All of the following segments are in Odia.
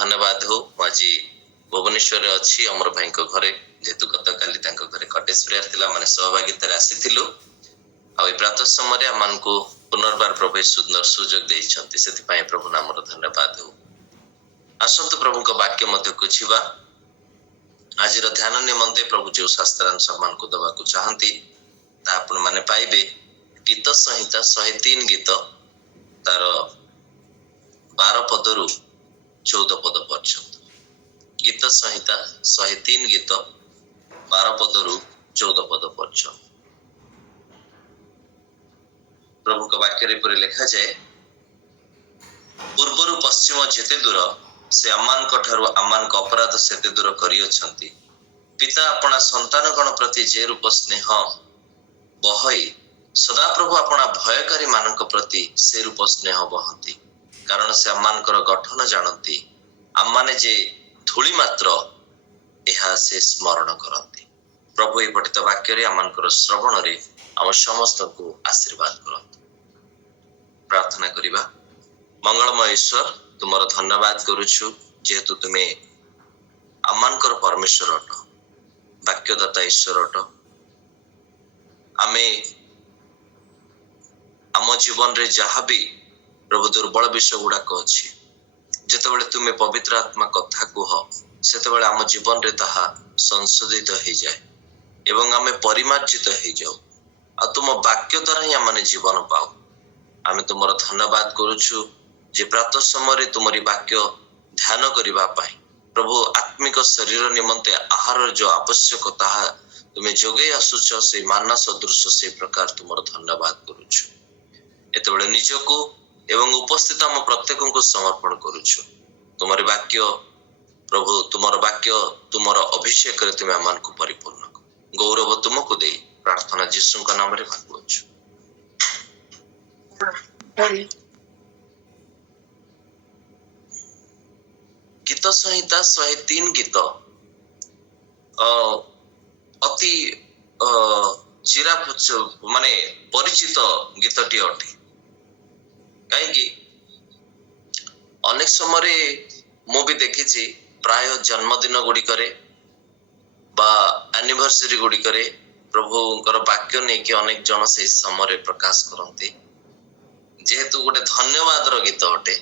धन्यवाद हो आज भुवनेश्वर अच्छी अमर भाई घरे जेहेतु गत काली घरे कटेज प्रेयर थिला माने सहभागिता आसीथिलु आ प्रातः समय आम को पुनर्बार प्रभु सुंदर सुजोग देइछंती सेति पई प्रभु नामर धन्यवाद हो। आसंतु प्रभु को वाक्य मध्य को छिबा आज ध्यान निमंते प्रभु जो शास्त्रांश सम्मान को दबा को चाहती ता आपण माने पाइबे गीत संहिता 103 गीत तार 12 पदरु 14 पद पर्यंत। गीत संहिता 103 गीत 12 पदरु 14 पद पर्यंत प्रभु का वाक्य पर लिखा जाए, पूर्वरु पश्चिम जेते दूर से आमान अपराध सेते दूर करियछंती। पिता अपना संतानगण प्रति जे रूप स्नेह बहई सदा प्रभु अपना भयकारी मानक प्रति से रूप स्नेह बहती, कारण से आमानकर गठन जानती। आमाने जे धूली मात्र यह से स्मरण करती। प्रभु ये पठित वाक्य रे आमानकर श्रवण रे आम समस्त को आशीर्वाद करत। प्रार्थना करिबा। मंगलमय ईश्वर तुमर धन्यवाद करूछु जेहेतु तुमे आमानकर परमेश्वर अट, वाक्यदाता ईश्वर अट। आमे आम जीवन रे जहाँ भी प्रभु दुर्बल विषय गुड़ाक अच्छी जितेबाला तुम्हें पवित्र आत्मा कथा कह से आम जीवन रे ताहा संशोधित हो जाए एवं आमे परिमार्जित हो जाऊ आ तुम वाक्य द्वारा ही आम जीवन पाऊ। आमे तुमर धन्यवाद करूछु जे प्रातः समय तुमरी वाक्य ध्यान करबा पाई प्रभु आत्मिक शरीर निमंते आहार जो आवश्यकता तुम्हें जोगे आसुच से माना सदृश से प्रकार तुमर धन्यवाद करूछु। एतबेले निजको एवं उपस्थित आम प्रत्येक को समर्पण करूछु। तुमर वाक्य प्रभु तुमर वाक्य तुमर अभिषेक रे तुम आमान को परिपूर्ण गौरव तुमको दे प्रार्थना यीशु का नाम रे मांगुछु। गीत संहिता 103 गीत अति चिरा माने परिचित गीतटी अटे। कहीं अनेक समय मु भी देखी प्राय जन्मदिन गुड़िकरे बा एनिवर्सरी गुड़िकरे प्रभुଙ୍କର वाक्य नहीं कि अनेक जन से समय प्रकाश करते जेहेतु गोटे धन्यवाद गीत अटे,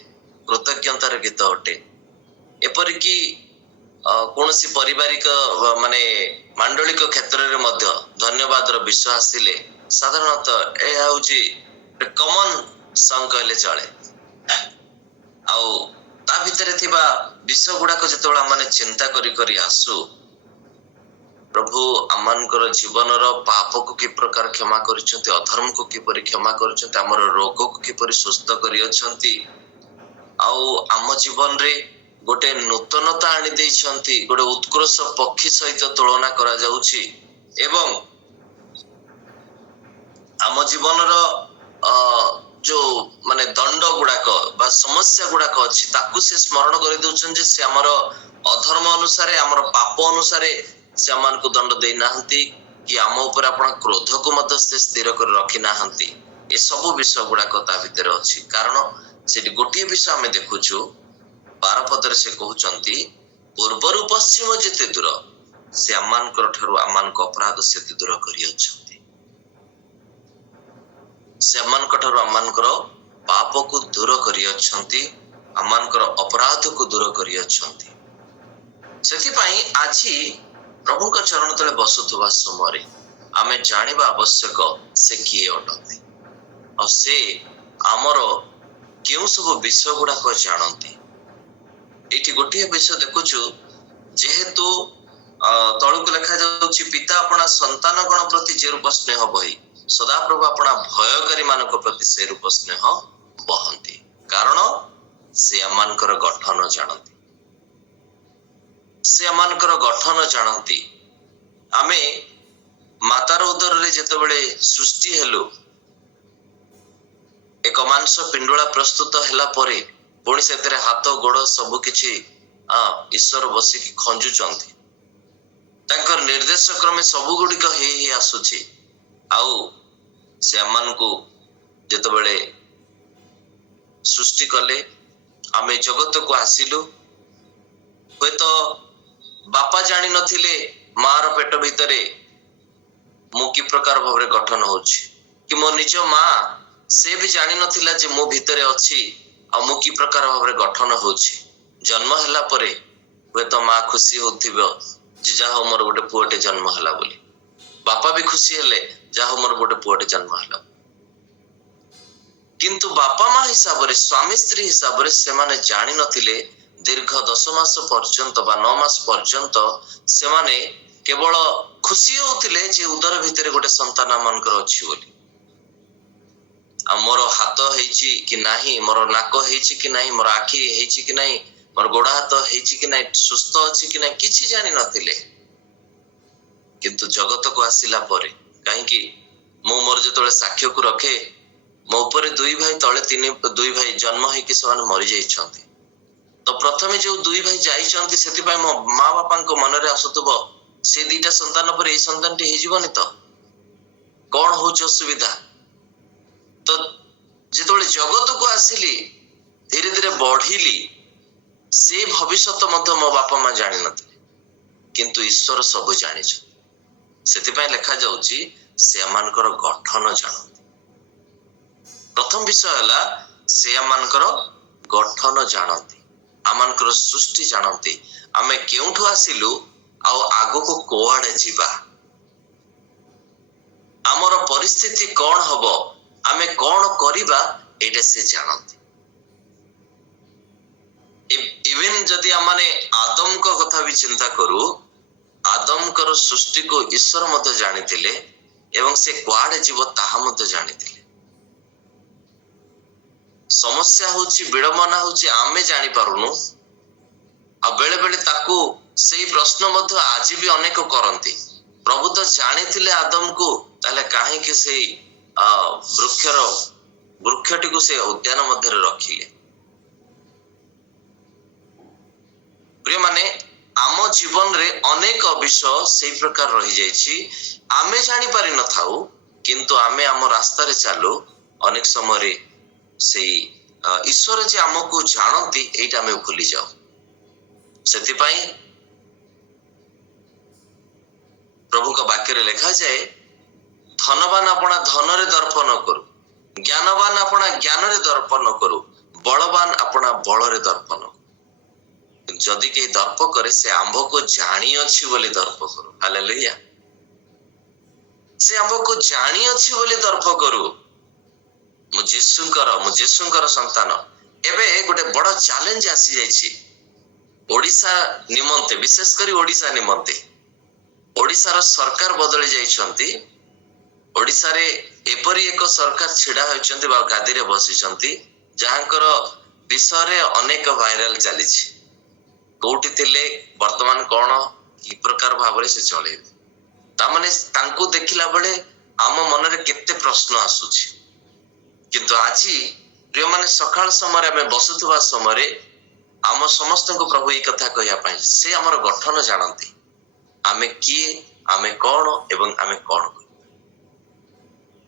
कृतज्ञतार गीत अटे। एपरिकी कौन सी पारिवारिक माने मांडलिक क्षेत्र में धन्यवाद विषय आसिले साधारणतः यह हूँ कमन सॉन्ग कहले चले। आउ ता भितर थिबा विषय गुड़ाक जितेबाला माने चिंता करी करी आसु प्रभु आमानकर जीवनर पाप को कि प्रकार क्षमा करिसंती, अधर्म को किपरि क्षमा करिसंती, हमर रोग को किपरि सुस्थ करियछंती। आउ आम जीवन रे गोटे नूतनता आनी देइछंती, गोटे उत्कृष्ट पक्षी सहित तुलना करा जाउछि एवं आम जीवनर जो माने दंड गुड़ाक बा समस्या गुड़ाक अच्छी ताकू से स्मरण कर दउछन जे से हमर अधर्म अनुसार हमर पाप अनुसार से आमान को दंड दे नाहंती कि आम ऊपर आपण क्रोध को मध्य से स्थिर कर रखी नाहंती। ए सब विषय गुड़ाक ता भीतर अछि, कारण सेठी गोटिए विषय हमें देखुछु 12 पदर से कहउचंती, पूर्वरु पश्चिम जेते दूर से आमानकर ठारू आमानक अपराध सेते दूर करियछंती। से आमानकर पाप को दूर करियछंती, आमानकर अपराध को दूर करियछंती। सेति पई आछि प्रभु का चरण तले बसुथवा समय आमे जानिबा आवश्यक से किए अटंती और से आमर केउ सब विषय गुड़ा को जानती। एठी गोटिए विषय देखुछु जेहेतु तळुक लेखा जाउछि, पिता अपना संतानगण प्रति जे रूप स्नेह बही सदा प्रभु अपना भयकारी मानक प्रति से रूप स्नेह बहंती, कारण से आमानकर गठन जानती। से आमानकर गठन जानती। आमे मातार उदर रे जेतेबेले सृष्टि हेलु एक मांस पिंडुला प्रस्तुत हैला परे पुणी सेतरे हाथ गोड़ सब किछि ईश्वर बसी की खंजुचंती। तांकर निर्देश क्रमे सब गुड़िक हे आसुछि। आउ से आमान को जेतेबेले सृष्टि कले आमे जगत को आसिलु ହୁଏତ ବାପା ଜାଣି ନଥିଲେ ମାର ପେଟ ଭିତରେ ମୁଁ କି ପ୍ରକାର ଭାବରେ ଗଠନ ହଉଛି, କି ମୋ ନିଜ ମା ସେ ବି ଜାଣିନଥିଲା ଯେ ମୋ ଭିତରେ ଅଛି ଆଉ ମୁଁ କି ପ୍ରକାର ଭାବରେ ଗଠନ ହଉଛି। ଜନ୍ମ ହେଲା ପରେ ହୁଏତ ମା ଖୁସି ହଉଥିବ ଯେ ଯାହା ହଉ ମୋର ଗୋଟେ ପୁଅଟେ ଜନ୍ମ ହେଲା ବୋଲି, ବାପା ବି ଖୁସି ହେଲେ ଯାହା ହଉ ମୋର ଗୋଟେ ପୁଅଟେ ଜନ୍ମ ହେଲା। କିନ୍ତୁ ବାପା ମା ହିସାବରେ, ସ୍ୱାମୀ ସ୍ତ୍ରୀ ହିସାବରେ ସେମାନେ ଜାଣିନଥିଲେ ଦୀର୍ଘ 10 ମାସ ପର୍ଯ୍ୟନ୍ତ ବା 9 ମାସ ପର୍ଯ୍ୟନ୍ତ ସେମାନେ କେବଳ ଖୁସି ହଉଥିଲେ ଯେ ଉଦର ଭିତରେ ଗୋଟେ ସନ୍ତାନ ମାନଙ୍କର ଅଛି ବୋଲି। ଆଉ ମୋର ହାତ ହେଇଛି କି ନାହିଁ, ମୋର ନାକ ହେଇଛି କି ନାହିଁ, ମୋର ଆଖି ହେଇଛି କି ନାହିଁ, ମୋର ଗୋଡ ହାତ ହେଇଛି କି ନାହିଁ, ସୁସ୍ଥ ଅଛି କି ନାହିଁ, କିଛି ଜାଣିନଥିଲେ। କିନ୍ତୁ ଜଗତକୁ ଆସିଲା ପରେ, କାହିଁକି ମୁଁ ମୋର ଯେତେବେଳେ ସାକ୍ଷ୍ୟକୁ ରଖେ, ମୋ ଉପରେ 2 ଭାଇ ତଳେ 2 ଭାଇ ଜନ୍ମ ହେଇକି ସେମାନେ ମରିଯାଇଛନ୍ତି। ତ ପ୍ରଥମେ ଯୋଉ 2 ଭାଇ ଯାଇଛନ୍ତି ସେଥିପାଇଁ ମୋ ମା ବାପାଙ୍କ ମନରେ ଆସୁଥିବ ସେ 2ଟା ସନ୍ତାନ ପରେ ଏଇ ସନ୍ତାନଟି ହେଇଯିବନି ତ, କଣ ହଉଛି ଅସୁବିଧା। ତ ଯେତେବେଳେ ଜଗତକୁ ଆସିଲି, ଧୀରେ ଧୀରେ ବଢିଲି, ସେ ଭବିଷ୍ୟତ ମଧ୍ୟ ମୋ ବାପା ମା ଜାଣିନଥିଲେ, କିନ୍ତୁ ଈଶ୍ୱର ସବୁ ଜାଣିଛନ୍ତି। ସେଥିପାଇଁ ଲେଖାଯାଉଛି ସେମାନଙ୍କର ଗଠନ ଜାଣନ୍ତି। ପ୍ରଥମ ବିଷୟ ହେଲା ସେମାନଙ୍କର ଗଠନ ଜାଣନ୍ତି, ଆମମାନଙ୍କର ସୃଷ୍ଟି ଜାଣନ୍ତି, ଆମେ କେଉଁଠୁ ଆସିଲୁ ଆଉ ଆଗକୁ କୁଆଡେ ଯିବା, ଆମର ପରିସ୍ଥିତି କଣ ହବ, ଆମେ କଣ କରିବା, ଏଇଟା ସେ ଜାଣନ୍ତି। ଇଭେନ୍ ଯଦି ଆମେ ଆଦମଙ୍କ କଥା ବି ଚିନ୍ତା କରୁ, ଆଦମଙ୍କର ସୃଷ୍ଟିକୁ ଈଶ୍ୱର ମଧ୍ୟ ଜାଣିଥିଲେ ଏବଂ ସେ କୁଆଡେ ଯିବ ତାହା ମଧ୍ୟ ଜାଣିଥିଲେ। ସମସ୍ୟା ହଉଛି, ବିଡମ୍ବନା ହଉଛି ଆମେ ଜାଣିପାରୁନୁ, ଆଉ ବେଳେ ବେଳେ ତାକୁ ସେଇ ପ୍ରଶ୍ନ ମଧ୍ୟ ଆଜି ବି ଅନେକ କରନ୍ତି। ପ୍ରଭୁ ତ ଜାଣିଥିଲେ ଆଦମକୁ, ତାହେଲେ କାହିଁକି ସେଇ ବୃକ୍ଷଟିକୁ ସେ ଉଦ୍ୟାନ ମଧ୍ୟରେ ରଖିଲେ। ପ୍ରିୟମାନେ, ଆମ ଜୀବନରେ ଅନେକ ବିଷୟ ସେଇ ପ୍ରକାର ରହିଯାଇଛି, ଆମେ ଜାଣିପାରି ନଥାଉ, କିନ୍ତୁ ଆମେ ଆମ ରାସ୍ତାରେ ଚାଲୁ, ଅନେକ ସମୟରେ ସେଇ ଈଶ୍ୱର ଯେ ଆମକୁ ଜାଣନ୍ତି ଏଇଟା ଆମେ ଭୁଲି ଯାଉ। ସେଥିପାଇଁ ପ୍ରଭୁଙ୍କ ବାକ୍ୟରେ ଲେଖାଯାଏ, ଧନବାନ ଆପଣା ଧନରେ ଦର୍ପ ନ କରୁ, ଜ୍ଞାନବାନ ଆପଣା ଜ୍ଞାନରେ ଦର୍ପ ନ କରୁ, ବଳବାନ ଆପଣା ବଳରେ ଦର୍ପ ନ କରୁ। ଯଦି କେହି ଦର୍ପ କରେ ସେ ଆମ୍ଭକୁ ଜାଣିଅଛି ବୋଲି ଦର୍ପ କରୁ। ହାଲେଲୁୟା। ସେ ଆମ୍ଭକୁ ଜାଣିଅଛି ବୋଲି ଦର୍ପ କରୁ। ମୁଁ ଯୀଶୁଙ୍କର ସନ୍ତାନ। ଏବେ ଗୋଟେ ବଡ ଚ୍ୟାଲେଞ୍ଜ ଆସିଯାଇଛି ଓଡିଶା ନିମନ୍ତେ, ବିଶେଷ କରି ଓଡିଶା ନିମନ୍ତେ। ଓଡିଶାର ସରକାର ବଦଳି ଯାଇଛନ୍ତି। ଓଡିଶାରେ ଏପରି ଏକ ସରକାର ଛିଡା ହୋଇଛନ୍ତି ବା ଗାଦିରେ ବସିଛନ୍ତି ଯାହାଙ୍କର ବିଷୟରେ ଅନେକ ଭାଇରାଲ ଚାଲିଛି। କୋଉଠି ଥିଲେ, ବର୍ତ୍ତମାନ କଣ କି ପ୍ରକାର ଭାବରେ ସେ ଚଳେଇବେ, ତାମାନେ ତାଙ୍କୁ ଦେଖିଲା ବେଳେ ଆମ ମନରେ କେତେ ପ୍ରଶ୍ନ ଆସୁଛି। କିନ୍ତୁ ଆଜି ପ୍ରିୟମାନେ, ସକାଳ ସମୟରେ ଆମେ ବସୁଥିବା ସମୟରେ ଆମ ସମସ୍ତଙ୍କୁ ପ୍ରଭୁ ଏଇ କଥା କହିବା ପାଇଁ, ସେ ଆମର ଗଠନ ଜାଣନ୍ତି, ଆମେ କିଏ, ଆମେ କଣ ଏବଂ ଆମେ କଣ କରିବା।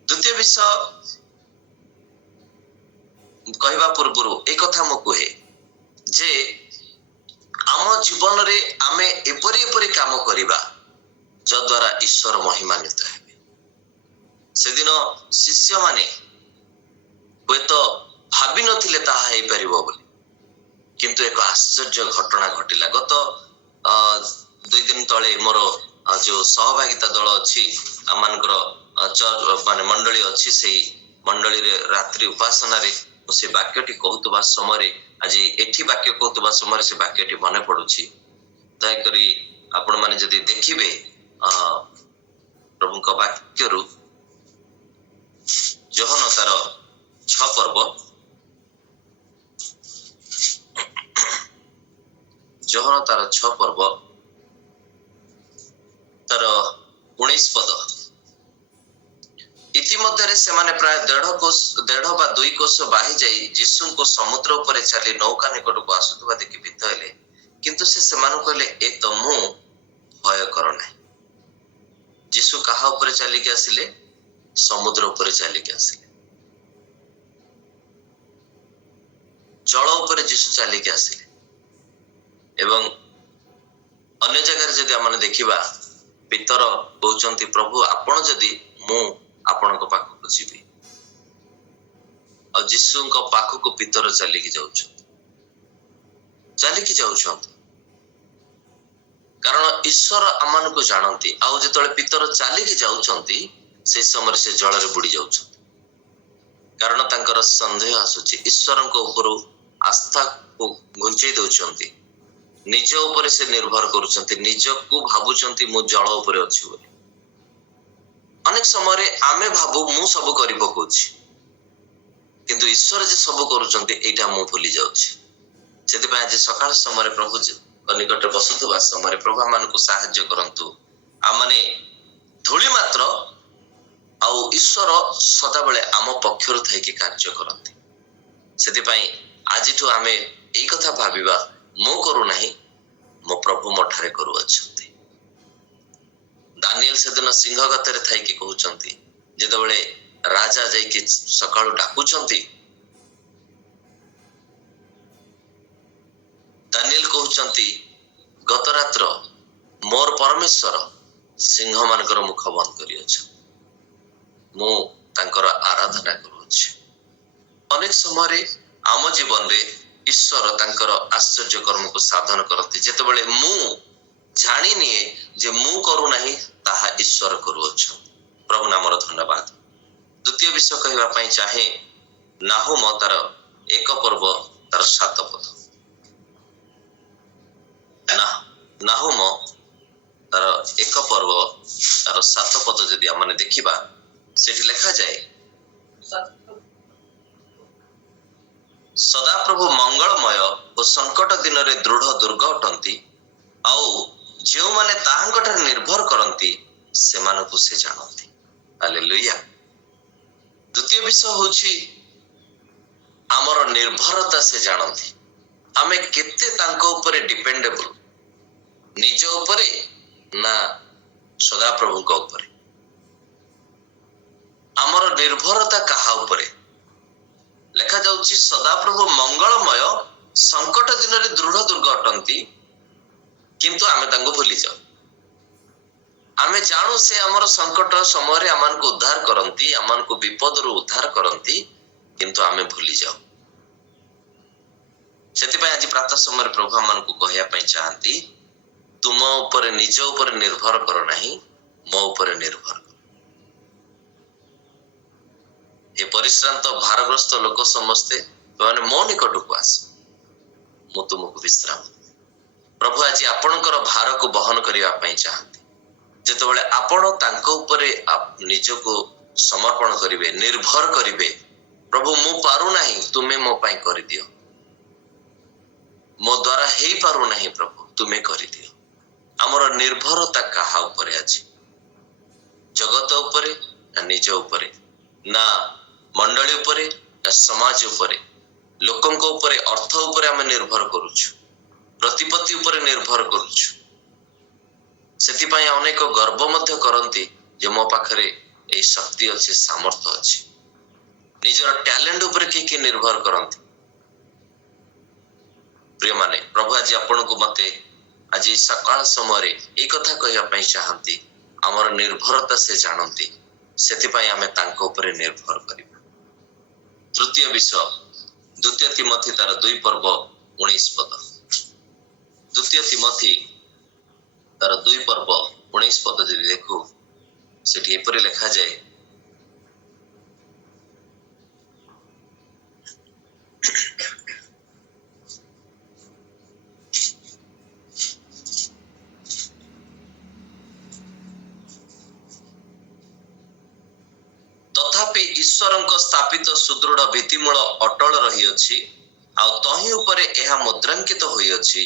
ଦ୍ୱିତୀୟ ବିଷୟ କହିବା ପୂର୍ବରୁ ଏ କଥା ମୁଁ କୁହେ ଯେ ଆମ ଜୀବନରେ ଆମେ ଏପରି କାମ କରିବା ଯଦ୍ୱାରା ଈଶ୍ୱର ମହିମାନ୍ୱିତ ହେବେ। ସେଦିନ ଶିଷ୍ୟମାନେ ହୁଏତ ଭାବିନଥିଲେ ତାହା ହେଇପାରିବ ବୋଲି, କିନ୍ତୁ ଏକ ଆଶ୍ଚର୍ଯ୍ୟ ଘଟଣା ଘଟିଲା। ଗତ 2 ଦିନ ତଳେ ମୋର ଯୋଉ ସହଭାଗିତା ଦଳ ଅଛି, ଆମମାନଙ୍କର ମାନେ ମଣ୍ଡଳୀ ଅଛି, ସେଇ ମଣ୍ଡଳୀରେ ରାତ୍ରି ଉପାସନାରେ ମୁଁ ସେ ବାକ୍ୟଟି କହୁଥିବା ସମୟରେ, ଆଜି ଏଠି ବାକ୍ୟ କହୁଥିବା ସମୟରେ ସେ ବାକ୍ୟଟି ମନେ ପଡୁଛି। ଦୟାକରି ଆପଣ ମାନେ ଯଦି ଦେଖିବେ ପ୍ରଭୁଙ୍କ ବାକ୍ୟରୁ ଯୋହନ ତାର 6 ପର୍ବ, ଯୋହନ ତାର 6 ପର୍ବ ତାର 19 ପଦ। ଇତିମଧ୍ୟରେ ସେମାନେ ପ୍ରାୟ 1.5 ବା 2 କୋଶ ବାହି ଯାଇ ଯୀଶୁଙ୍କୁ ସମୁଦ୍ର ଉପରେ ଚାଲି ନୌକା ନିକଟକୁ ଆସୁଥିବା ଦେଖି ଭୀତ ହେଲେ, କିନ୍ତୁ ସେ ସେମାନଙ୍କୁ କହିଲେ, ଏ ତ ମୁଁ, ଭୟ କର ନାହିଁ। ଯୀଶୁ କାହା ଉପରେ ଚାଲିକି ଆସିଲେ? ସମୁଦ୍ର ଉପରେ ଚାଲିକି ଆସିଲେ। ଜଳ ଉପରେ ଯୀଶୁ ଚାଲିକି ଆସିଲେ ଏବଂ अन्य जगह जदि आम देखा पितर कहते प्रभु आपण जदि मु आपण पाखक जीवी और जीशु पाखक पितर चलिकी जाऊँ कारण ईश्वर आम को जानती आउ जो पितर चलिकी जाऊँच से समय से जल बुड़ी जाऊँ कारण तांकर संदेह आसुची ईश्वर ऊपर आस्था को घुंचई दौरान निज उपर से निर्भर करुँच निज को भावुंट मु जल उपर अच्छी बोली अनेक समय आमे भावु मु सब कर पकाउछि किंतु ईश्वर जे सब करुँच एटा मु भूली जाऊँच आज सकाल समय प्रभु निकट बसुवा समय प्रभु आम को साहाय्य करंतु आमने धूली मात्र आउ ईश्वर सदाबले आम पक्षर थैकी कार्य करती से आज आमे यही कथा भाविबा मो करू नहीं मो प्रभु मोठारे करू अच्छंती दानिएल से दिन सिंह गतरे थैकी कहउचंती जेतबेले राजा जाइके सकाळु डाकुचंती दानिएल कहउचंती गत रात्र मोर परमेश्वर सिंह मानकर मुख बंद करी अछि मु तांकर आराधना करूछि अनेक समय आम जीवन रे ईश्वर तांकर आश्चर्य कर्म को साधन करती जेतेबेले मु जानी निए जे मु करू नाही ताहा ईश्वर करूछ प्रभु नामर धन्यवाद द्वितीय विषय कहवा पई चाहे नाहुम तार एक पर्व तार 7 पद नाहुम तार एक पर्व तार 7 पद जदि आमने देखिबा सेठी लिखा जाए सदा प्रभु मंगलमय और संकट दिन रे दृढ़ दुर्ग अटंती आउ जो माने ताहांकटर निर्भर करंती से मानको से जानती हालेलुया द्वितीय विषय होछि आमर निर्भरता से जानती आमे केते तांको ऊपर डिपेंडेबल निज ऊपर ना सदा प्रभु को ऊपर आमर निर्भरता कहा ऊपर लिखा जाउछि सदा प्रभु मंगलमय संकट दिन रे दृढ़ दुर्ग अटंती किंतु आमे तांको भूली जाऊ आमे जानू से आमर संकट समय रे आमान को उद्धार करंती आमान को विपद रु उद्धार करंती किंतु आमे भूली जाऊ सेति पय आज प्रातः समय प्रभु आमान को कहया पय चाहंती तुम ऊपर निज ऊपर निर्भर करो नहीं मो ऊपर निर्भर करो ये परिश्रांत भारग्रस्त लोक समस्ते तो मो निकट को आस मु तुमको विश्राम प्रभु आज आपणकर भार को बहन करिवा पई चाहती जेतेबेले आपण तांको ऊपर निज को समर्पण करिवे निर्भर करिवे प्रभु मु पारु नाही तुमे मो पई करि दियो मो द्वारा हेई पारु नाही प्रभु तुमे करि दियो हमर निर्भरता कहा ऊपर अछि जगत ऊपर ना निज ऊपर ना मंडली ऊपर ना समाज ऊपर लोकंक ऊपर अर्थ ऊपर हम निर्भर करूछु प्रतिपत्ति ऊपर निर्भर करूछु सेति पय अनेक गर्व मध्य करंती जे मो पाखरे ए शक्ति अछि सामर्थ्य अछि निजर टैलेंट ऊपर के निर्भर करंती प्रिय माने प्रभु आज आपण को मते आज सकाळ समय एक कथा कहया पय चाहंती हमर निर्भरता से जानंती सेति पय हमें तांको ऊपर निर्भर करिबा तृतीय विषय द्वितीय तिमोथी तार 2 पर्व 19 पद द्वितीय तिमोथी तार 2 पर्व 19 पद जदि देखु सेठी एपरि लिखा जाए तथापि ईश्वरଙ୍କ स्थापित सुदृढ़ भित्तिमूल अटल रही अछि आ तही ऊपर एहा मुद्रांकित होई अछि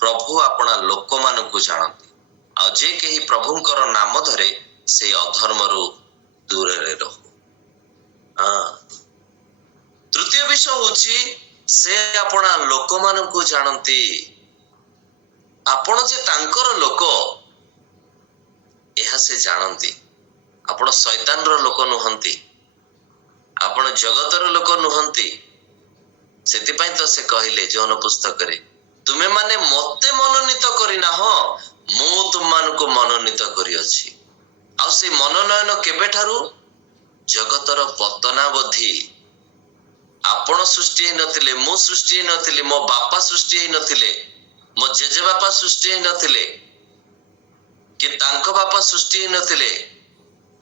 प्रभु आपणा लोक मानकु जानती आ जे केही प्रभुंकर नाम धरे से अधर्मरु दूर रे रहु तृतीय विषय होछि से आपणा लोक मानकु जानती आपण जे तांकर लोक एहा से जानती आपण शैतान रो लोक नुहंती आपण जगत रो लोक नुहंती सेति पय तो से कहिले जौन पुस्तक रे तुमे माने मते मनोनीत करिना हो ତୁମମାନଙ୍କୁ ମନୋନୀତ କରିଅଛି। ଆଉ ସେ ମନୋନୟନ କେବେଠାରୁ? ଜଗତର ପତନାବଧି। ଆପଣ ସୃଷ୍ଟି ହେଇନଥିଲେ, ମୁଁ ସୃଷ୍ଟି ହେଇନଥିଲି, ମୋ ବାପା ସୃଷ୍ଟି ହେଇନଥିଲେ, ମୋ ଜେଜେବାପା ସୃଷ୍ଟି ହେଇନଥିଲେ, କି ତାଙ୍କ ବାପା ସୃଷ୍ଟି ହେଇନଥିଲେ।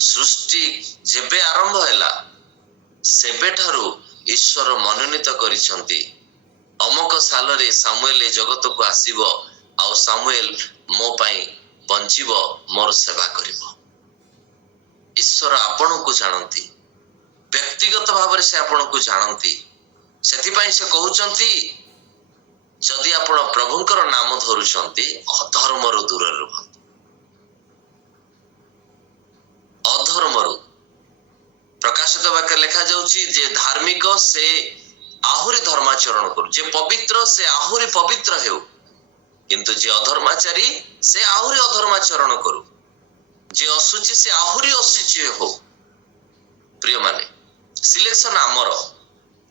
ସୃଷ୍ଟି ଯେବେ ଆରମ୍ଭ ହେଲା ସେବେଠାରୁ ଈଶ୍ୱର ମନୋନୀତ କରିଛନ୍ତି, ଅମକ ସାଲରେ ସାମୁଏଲ ଏ ଜଗତକୁ ଆସିବ, ଆଉ ସାମୁଏଲ ମୋ ପାଇଁ ବଞ୍ଚିବ, ମୋର ସେବା କରିବ। ଈଶ୍ୱର ଆପଣଙ୍କୁ ଜାଣନ୍ତି, ବ୍ୟକ୍ତିଗତ ଭାବରେ ସେ ଆପଣଙ୍କୁ ଜାଣନ୍ତି। ସେଥିପାଇଁ ସେ କହୁଛନ୍ତି, ଯଦି ଆପଣ ପ୍ରଭୁଙ୍କର ନାମ ଧରୁଛନ୍ତି, ଅଧର୍ମରୁ ଦୂରରେ ରୁହନ୍ତୁ। ଅଧର୍ମରୁ। ପ୍ରକାଶିତ ବାକ୍ୟରେ ଲେଖାଯାଉଛି, ଯେ ଧାର୍ମିକ ସେ ଆହୁରି ଧର୍ମାଚରଣ କରୁ, ଯେ ପବିତ୍ର ସେ ଆହୁରି ପବିତ୍ର ହେଉ, କିନ୍ତୁ ଯେ ଅଧର୍ମାଚାରୀ ସେ ଆହୁରି ଅଧର୍ମାଚରଣ କରୁ, ଯେ ଅଶୁଚି ସେ ଆହୁରି ଅଶୁଚି ହଉ। ପ୍ରିୟମାନେ, ସିଲେକ୍ସନ ଆମର।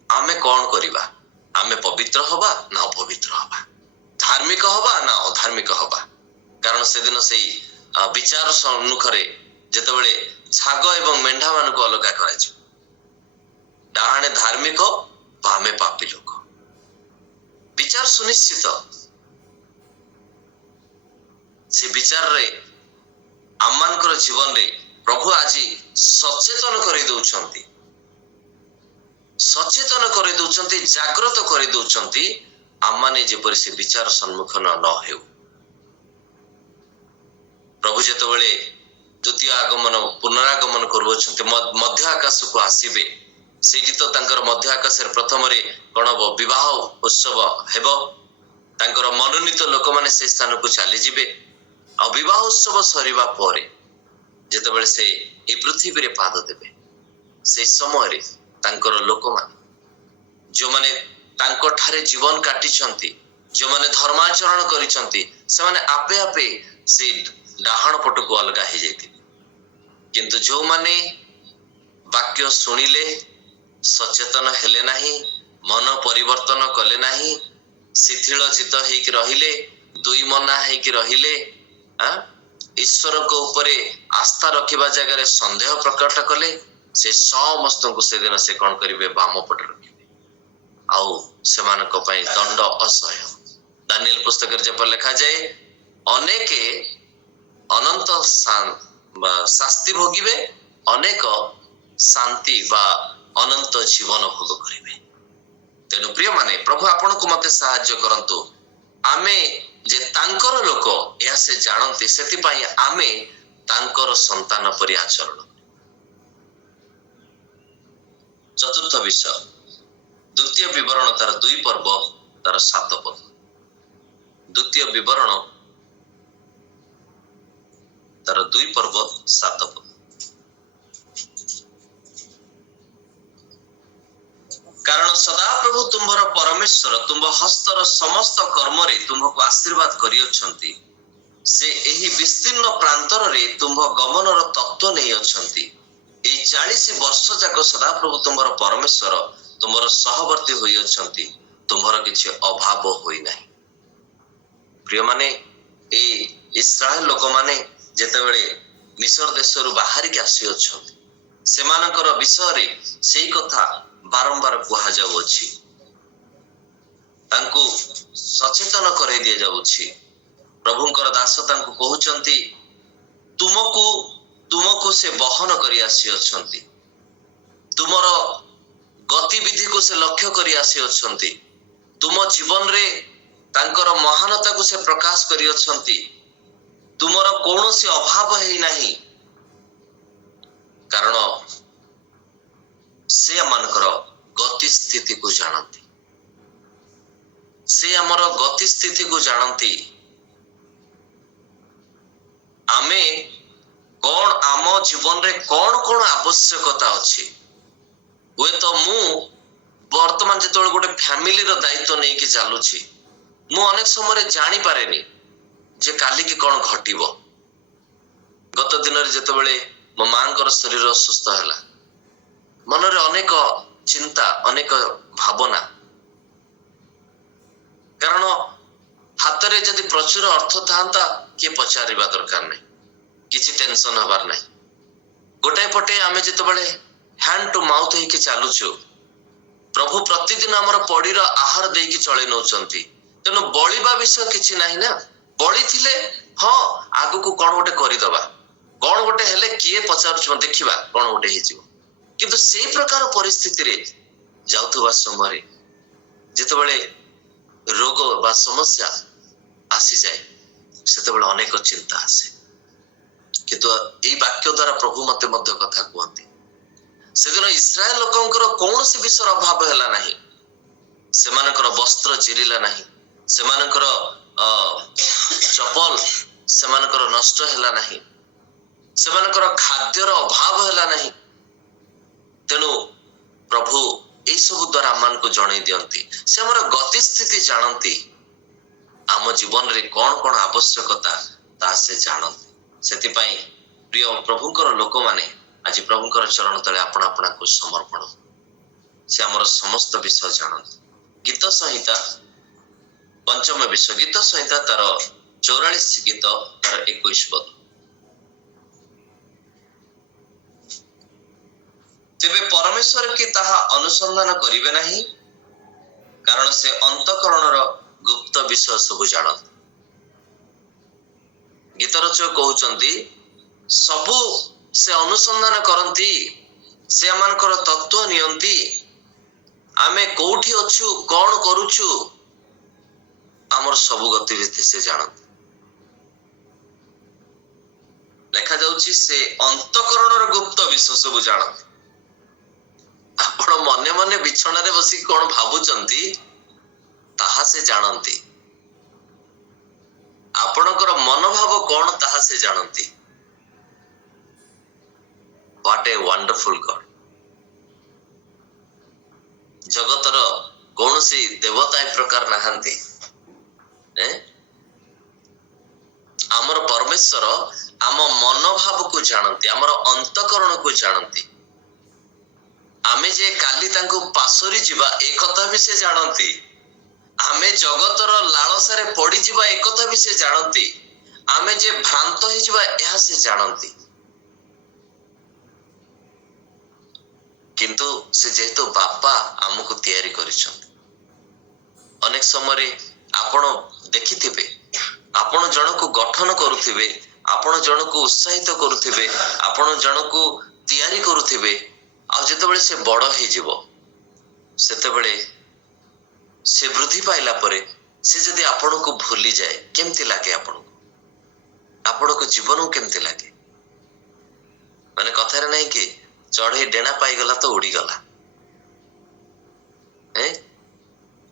ଆମେ କଣ କରିବା? ଆମେ ପବିତ୍ର ହବା ନା ଅପବିତ୍ର ହବା? ଧାର୍ମିକ ହବା ନା ଅଧାର୍ମିକ ହବା? କାରଣ ସେଦିନ ସେଇ ବିଚାର ସମ୍ମୁଖରେ ଯେତେବେଳେ ଛାଗ ଏବଂ ମେଣ୍ଢା ମାନଙ୍କୁ ଅଲଗା କରାଯିବ, ଡାହାଣେ ଧାର୍ମିକ, ବାମେ ପାପୀ ଲୋକ, ବିଚାର ସୁନିଶ୍ଚିତ। ସେ ବିଚାରରେ ଆମମାନଙ୍କର ଜୀବନରେ ପ୍ରଭୁ ଆଜି ସଚେତନ କରିଦଉଛନ୍ତି, ଜାଗ୍ରତ କରିଦଉଛନ୍ତି, ଆମମାନେ ଯେପରି ସେ ବିଚାର ସମ୍ମୁଖୀନ ନ ହେଉ। ପ୍ରଭୁ ଯେତେବେଳେ ଦ୍ୱିତୀୟ ଆଗମନ ପୁନରାଗମନ କରୁଅଛନ୍ତି, ମଧ୍ୟ ଆକାଶକୁ ଆସିବେ, ସେଇଠି ତ ତାଙ୍କର ମଧ୍ୟ ଆକାଶରେ ପ୍ରଥମରେ କଣ ହବ? ବିବାହ ଉତ୍ସବ ହେବ। ତାଙ୍କର ମନୋନୀତ ଲୋକମାନେ ସେ ସ୍ଥାନକୁ ଚାଲିଯିବେ। ଆଉ ବିବାହ ଉତ୍ସବ ସରିବା ପରେ ଯେତେବେଳେ ସେ ଏ ପୃଥିବୀରେ ପାଦ ଦେବେ, ସେଇ ସମୟରେ ତାଙ୍କର ଲୋକମାନେ, ଯେଉଁମାନେ ତାଙ୍କ ଠାରେ ଜୀବନ କାଟିଛନ୍ତି, ଯେଉଁମାନେ ଧର୍ମାଚରଣ କରିଛନ୍ତି, ସେମାନେ ଆପେ ଆପେ ସେ ଡାହାଣ ପଟକୁ ଅଲଗା ହେଇଯାଇଥିବେ। କିନ୍ତୁ ଯେଉଁମାନେ ବାକ୍ୟ ଶୁଣିଲେ, ସଚେତନ ହେଲେ ନାହିଁ, ମନ ପରିବର୍ତ୍ତନ କଲେ ନାହିଁ, ଶିଥିଳ ଚିତ୍ତ ହେଇକି ରହିଲେ, ଦୁଇ ମନା ହେଇକି ରହିଲେ, ଈଶ୍ୱରଙ୍କ ଉପରେ ଆସ୍ଥା ରଖିବା ଜାଗାରେ ସନ୍ଦେହ ପ୍ରକଟ କଲେ, ସେ ସମସ୍ତଙ୍କୁ ସେଦିନ ସେ କଣ କରିବେ? ବାମ ପଟେ ରଖିବେ, ଆଉ ସେମାନଙ୍କ ପାଇଁ ଦଣ୍ଡ ଅସହ୍ୟ। ଦାନିଏଲ ପୁସ୍ତକରେ ଯେପରି ଲେଖାଯାଏ, ଅନେକ ଅନନ୍ତ ଶାସ୍ତି ଭୋଗିବେ, ଅନେକ ଶାନ୍ତି ବା ଅନନ୍ତ ଜୀବନ ଭୋଗ କରିବେ। ତେଣୁ ପ୍ରିୟମାନେ, ପ୍ରଭୁ ଆପଣଙ୍କୁ ମତେ ସାହାଯ୍ୟ କରନ୍ତୁ। ଆମେ ଯେ ତାଙ୍କର ଲୋକ ଏହା ସେ ଜାଣନ୍ତି, ସେଥିପାଇଁ ଆମେ ତାଙ୍କର ସନ୍ତାନ ପରି ଆଚରଣ। ଚତୁର୍ଥ ବିଷୟ, ଦ୍ୱିତୀୟ ବିବରଣ ତାର 2 ପର୍ବ ତାର 7 ପଦ। ଦ୍ୱିତୀୟ ବିବରଣ ତାର 2 ପର୍ବ 7 ପଦ। କାରଣ ସଦାପ୍ରଭୁ ତୁମ୍ଭର ପରମେଶ୍ୱର ତୁମ୍ଭ ହସ୍ତର ସମସ୍ତ କର୍ମରେ ତୁମ୍ଭକୁ ଆଶୀର୍ବାଦ କରିଅଛନ୍ତି। ସେ ଏହି ବିସ୍ତୀର୍ଣ୍ଣ ପ୍ରାନ୍ତରରେ ତୁମ୍ଭ ଗମନର ତତ୍ତ୍ୱ ନେଇଅଛନ୍ତି। ଏହି 40 ବର୍ଷ ଯାକ ସଦାପ୍ରଭୁ ତୁମ୍ଭର ପରମେଶ୍ୱର ତୁମ୍ଭର ସହବର୍ତ୍ତୀ ହୋଇଅଛନ୍ତି, ତୁମ୍ଭର କିଛି ଅଭାବ ହୋଇନାହିଁ। ପ୍ରିୟମାନେ, এই ଇସ୍ରାଏଲ ଲୋକମାନେ ଯେତେବେଳେ ମିଶର ଦେଶରୁ ବାହାରିକି ଆସିଅଛନ୍ତି, ସେମାନଙ୍କର ବିଷୟରେ ସେଇ କଥା ବାରମ୍ବାର କୁହାଯାଉଅଛି, ତାଙ୍କୁ ସଚେତନ କରାଇ ଦିଆଯାଉଛି। ପ୍ରଭୁଙ୍କର ଦାସ ତାଙ୍କୁ କହୁଛନ୍ତି, ତୁମକୁ ସେ ବହନ କରି ଆସିଅଛନ୍ତି, ତୁମର ଗତିବିଧିକୁ ସେ ଲକ୍ଷ୍ୟ କରି ଆସିଅଛନ୍ତି, ତୁମ ଜୀବନରେ ତାଙ୍କର ମହାନତାକୁ ସେ ପ୍ରକାଶ କରିଅଛନ୍ତି, ତୁମର କୌଣସି ଅଭାବ ହେଇନାହିଁ, କାରଣ ସେ ଆମମାନଙ୍କର ଗତି ସ୍ଥିତିକୁ ଜାଣନ୍ତି। ସେ ଆମର ଗତି ସ୍ଥିତିକୁ ଜାଣନ୍ତି। ଆମେ କଣ, ଆମ ଜୀବନରେ କଣ କଣ ଆବଶ୍ୟକତା ଅଛି? ହୁଏତ ମୁଁ ବର୍ତ୍ତମାନ ଯେତେବେଳେ ଗୋଟେ ଫ୍ୟାମିଲିର ଦାୟିତ୍ୱ ନେଇକି ଚାଲୁଛି, ମୁଁ ଅନେକ ସମୟରେ ଜାଣିପାରେନି ଯେ କାଲିକି କଣ ଘଟିବ। ଗତ ଦିନରେ ଯେତେବେଳେ ମୋ ମାଙ୍କର ଶରୀର ଅସୁସ୍ଥ ହେଲା, ମନରେ ଅନେକ ଚିନ୍ତା, ଅନେକ ଭାବନା, କାରଣ ହାତରେ ଯଦି ପ୍ରଚୁର ଅର୍ଥ ଥାନ୍ତା କିଏ ପଚାରିବା ଦରକାର ନାହିଁ, କିଛି ଟେନସନ ହବାର ନାହିଁ। ଗୋଟାଏ ପଟେ ଆମେ ଯେତେବେଳେ ହ୍ୟାଣ୍ଡ ଟୁ ମାଉଥ ହେଇକି ଚାଲୁଛୁ, ପ୍ରଭୁ ପ୍ରତିଦିନ ଆମର ପଡିର ଆହାର ଦେଇକି ଚଳେଇ ନଉଛନ୍ତି। ତେଣୁ ବଳିବା ବିଷୟ କିଛି ନାହିଁ ନା। ବଳିଥିଲେ ହଁ ଆଗକୁ କଣ ଗୋଟେ କରିଦବା, କଣ ଗୋଟେ ହେଲେ କିଏ ପଚାରୁଛ ଦେଖିବା କଣ ଗୋଟେ ହେଇଯିବ। କିନ୍ତୁ ସେଇ ପ୍ରକାର ପରିସ୍ଥିତିରେ ଯାଉଥିବା ସମୟରେ ଯେତେବେଳେ ରୋଗ ବା ସମସ୍ୟା ଆସିଯାଏ ସେତେବେଳେ ଅନେକ ଚିନ୍ତା ଆସେ। କିନ୍ତୁ ଏଇ ବାକ୍ୟ ଦ୍ୱାରା ପ୍ରଭୁ ମତେ ମଧ୍ୟ କଥା କୁହନ୍ତି, ସେଦିନ ଇସ୍ରାଏଲ ଲୋକଙ୍କର କୌଣସି ବିଷୟର ଅଭାବ ହେଲା ନାହିଁ। ସେମାନଙ୍କର ବସ୍ତ୍ର ଚିରିଲା ନାହିଁ, ସେମାନଙ୍କର ଚପଲ ସେମାନଙ୍କର ନଷ୍ଟ ହେଲା ନାହିଁ, ସେମାନଙ୍କର ଖାଦ୍ୟର ଅଭାବ ହେଲା ନାହିଁ। ତେଣୁ ପ୍ରଭୁ ଏଇ ସବୁ ଦ୍ୱାରା ଆମମାନଙ୍କୁ ଜଣେଇ ଦିଅନ୍ତି, ସେ ଆମର ଗତିସ୍ଥିତି ଜାଣନ୍ତି, ଆମ ଜୀବନରେ କଣ କଣ ଆବଶ୍ୟକତା ତାହା ସେ ଜାଣନ୍ତି। ସେଥିପାଇଁ ପ୍ରିୟ ପ୍ରଭୁଙ୍କର ଲୋକମାନେ ଆଜି ପ୍ରଭୁଙ୍କର ଚରଣ ତଳେ ଆପଣା ଆପଣାକୁ ସମର୍ପଣ, ସେ ଆମର ସମସ୍ତ ବିଷୟ ଜାଣନ୍ତି। ଗୀତ ସଂହିତା ପଞ୍ଚମ ବିଷୟ, ଗୀତ ସଂହିତା ତାର 44 ଗୀତ ତାର 21 ପଦ। ତେବେ ପରମେଶ୍ୱର କି ତାହା ଅନୁସନ୍ଧାନ କରିବେ ନାହିଁ, କାରଣ ସେ ଅନ୍ତଃକରଣର ଗୁପ୍ତ ବିଷୟ ସବୁ ଜାଣନ୍ତି। ଗୀତ ରଚକ କହୁଛନ୍ତି ସବୁ ସେ ଅନୁସନ୍ଧାନ କରନ୍ତି, ସେ ଆମମାନଙ୍କର ତତ୍ତ୍ୱ ନିଅନ୍ତି, ଆମେ କୋଉଠି ଅଛୁ କଣ କରୁଛୁ ଆମର ସବୁ ଗତିବିଧି ସେ ଜାଣନ୍ତି। ଲେଖାଯାଉଛି ସେ ଅନ୍ତଃକରଣର ଗୁପ୍ତ ବିଷୟ ସବୁ ଜାଣନ୍ତି। ଆପଣ ମନେ ମନେ ବିଛଣାରେ ବସିକି କଣ ଭାବୁଛନ୍ତି ତାହା ସେ ଜାଣନ୍ତି, ଆପଣଙ୍କର ମନୋଭାବ କଣ ତାହା ସେ ଜାଣନ୍ତି। What a wonderful God! ଜଗତର କୌଣସି ଦେବତା ଏ ପ୍ରକାର ନାହାନ୍ତି। ଆମର ପରମେଶ୍ୱର ଆମ ମନୋଭାବକୁ ଜାଣନ୍ତି, ଆମର ଅନ୍ତଃକରଣକୁ ଜାଣନ୍ତି। ଆମେ ଯେ କାଲି ତାଙ୍କୁ ପାଶୋରି ଯିବା ଏ କଥା ବି ସେ ଜାଣନ୍ତି, ଆମେ ଜଗତର ଲାଳସାରେ ପଡିଯିବା ଏ କଥା ବି ସେ ଜାଣନ୍ତି, ଆମେ ଯେ ଭ୍ରାନ୍ତ ହେଇଯିବା ଏହା ସେ ଜାଣନ୍ତି। କିନ୍ତୁ ସେ ଯେହେତୁ ବାପା ଆମକୁ ତିଆରି କରିଛନ୍ତି, ଅନେକ ସମୟରେ ଆପଣ ଦେଖିଥିବେ ଆପଣ ଜଣକୁ ଗଠନ କରୁଥିବେ, ଆପଣ ଜଣକୁ ଉତ୍ସାହିତ କରୁଥିବେ, ଆପଣ ଜଣକୁ ତିଆରି କରୁଥିବେ, ଆଉ ଯେତେବେଳେ ସେ ବଡ ହେଇଯିବ ସେତେବେଳେ ସେ ବୃଦ୍ଧି ପାଇଲା ପରେ ସେ ଯଦି ଆପଣଙ୍କୁ ଭୁଲିଯାଏ କେମିତି ଲାଗେ ଆପଣଙ୍କୁ, ଆପଣଙ୍କ ଜୀବନକୁ କେମିତି ଲାଗେ? ମାନେ କଥାରେ ନାହିଁ କି ଚଢେଇ ଡେଣା ପାଇଗଲା ତ ଉଡିଗଲା।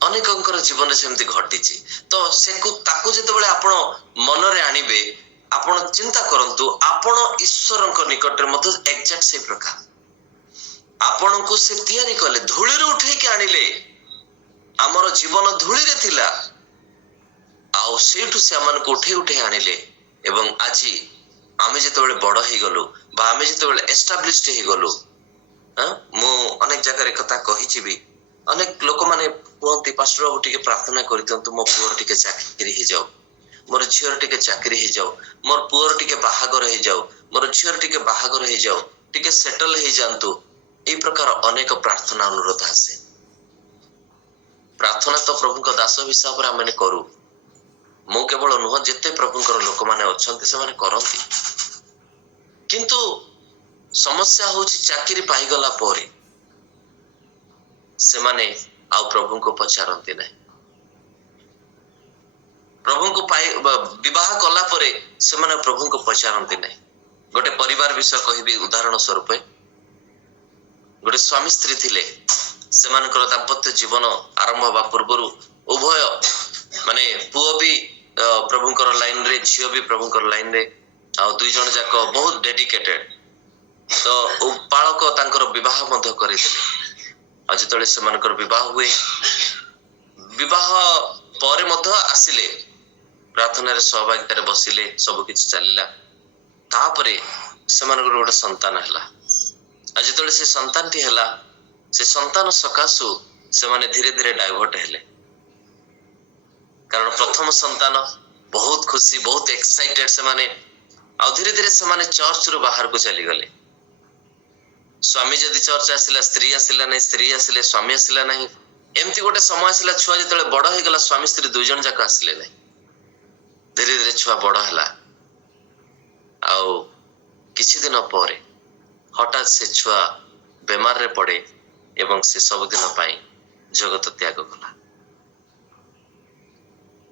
ଅନେକଙ୍କର ଜୀବନରେ ସେମିତି ଘଟିଛି। ତ ତାକୁ ଯେତେବେଳେ ଆପଣ ମନରେ ଆଣିବେ, ଆପଣ ଚିନ୍ତା କରନ୍ତୁ ଆପଣ ଈଶ୍ୱରଙ୍କ ନିକଟରେ ମଧ୍ୟ ଏକ୍ଜାକ୍ଟ ସେଇ ପ୍ରକାର ଆପଣଙ୍କୁ ସେ ତିଆରି କଲେ, ଧୂଳିରୁ ଉଠେଇକି ଆଣିଲେ। ଆମର ଜୀବନ ଧୂଳିରେ ଥିଲା, ଆଉ ସେଇଠୁ ସେ ଆମମାନଙ୍କୁ ଉଠେଇ ଉଠେଇ ଆଣିଲେ। ଏବଂ ଆଜି ଆମେ ଯେତେବେଳେ ବଡ ହେଇଗଲୁ ବା ଆମେ ଯେତେବେଳେ ଏଷ୍ଟାବ୍ଲିଶଡ ହେଇଗଲୁ, ମୁଁ ଅନେକ ଜାଗାରେ କଥା କହିଛି ବି, ଅନେକ ଲୋକମାନେ କୁହନ୍ତି ପାଷ୍ଟର ବାବୁ ଟିକେ ପ୍ରାର୍ଥନା କରିଦିଅନ୍ତୁ, ମୋ ପୁଅର ଟିକେ ଚାକିରି ହେଇଯାଉ, ମୋର ଝିଅର ଟିକେ ଚାକିରି ହେଇଯାଉ, ମୋର ପୁଅର ଟିକେ ବାହାଘର ହେଇଯାଉ, ମୋର ଝିଅର ଟିକେ ବାହାଘର ହେଇଯାଉ, ଟିକେ ସେଟଲ ହେଇଯାଆନ୍ତୁ। ଏଇ ପ୍ରକାର ଅନେକ ପ୍ରାର୍ଥନା ଅନୁରୋଧ ଆସେ। ପ୍ରାର୍ଥନା ତ ପ୍ରଭୁଙ୍କ ଦାସ ହିସାବରେ ଆମେ କରୁ, ମୁଁ କେବଳ ନୁହଁ, ଯେତେ ପ୍ରଭୁଙ୍କର ଲୋକମାନେ ଅଛନ୍ତି ସେମାନେ କରନ୍ତି। କିନ୍ତୁ ସମସ୍ୟା ହଉଛି ଚାକିରି ପାଇଗଲା ପରେ ସେମାନେ ଆଉ ପ୍ରଭୁଙ୍କୁ ପଚାରନ୍ତି ନାହିଁ। ପ୍ରଭୁଙ୍କୁ ବିବାହ କଲା ପରେ ସେମାନେ ପ୍ରଭୁଙ୍କୁ ପଚାରନ୍ତି ନାହିଁ। ଗୋଟେ ପରିବାର ବିଷୟ କହିବି ଉଦାହରଣ ସ୍ୱରୂପ। ଗୋଟେ ସ୍ୱାମୀ ସ୍ତ୍ରୀ ଥିଲେ, ସେମାନଙ୍କର ଦାମ୍ପତ୍ୟ ଜୀବନ ଆରମ୍ଭ ହେବା ପୂର୍ବରୁ ଉଭୟ ମାନେ ପୁଅ ବି ପ୍ରଭୁଙ୍କର ଲାଇନରେ, ଝିଅ ବି ପ୍ରଭୁଙ୍କର ଲାଇନରେ, ଆଉ ଦୁଇ ଜଣ ଯାକ ବହୁତ ଡେଡିକେଟେଡ। ତ ପାଳକ ତାଙ୍କର ବିବାହ ମଧ୍ୟ କରିଥିଲେ। ଆଉ ଯେତେବେଳେ ସେମାନଙ୍କର ବିବାହ ହୁଏ, ବିବାହ ପରେ ମଧ୍ୟ ଆସିଲେ ପ୍ରାର୍ଥନାରେ ସହଭାଗିତାରେ ବସିଲେ, ସବୁ କିଛି ଚାଲିଲା। ତାପରେ ସେମାନଙ୍କର ଗୋଟେ ସନ୍ତାନ ହେଲା। ଆଉ ଯେତେବେଳେ ସେ ସନ୍ତାନଟି ହେଲା, ସେ ସନ୍ତାନ ସକାଶୁ ସେମାନେ ଧୀରେ ଧୀରେ ଡାଇଭର୍ଟ ହେଲେ। कारण प्रथम संतान बहुत खुशी बहुत एक्साइटेड से माने आउ धीरे धीरे से माने चर्च रु बाहर को चली गले। स्वामी जदि चर्च आसिला स्त्री आसिला नहीं, स्त्री आसिले स्वामी आसिला नहीं, एमती गोटे समय आसिला छुआ जिते बड़ हो गला स्वामी स्त्री दुई जन जाक आसिले नहीं। धीरे धीरे छुआ बड़ है आउ किछि दिन पर हठात से छुआ बेमार रे पड़े एवं से सब दिन पाई जगत त्याग कला।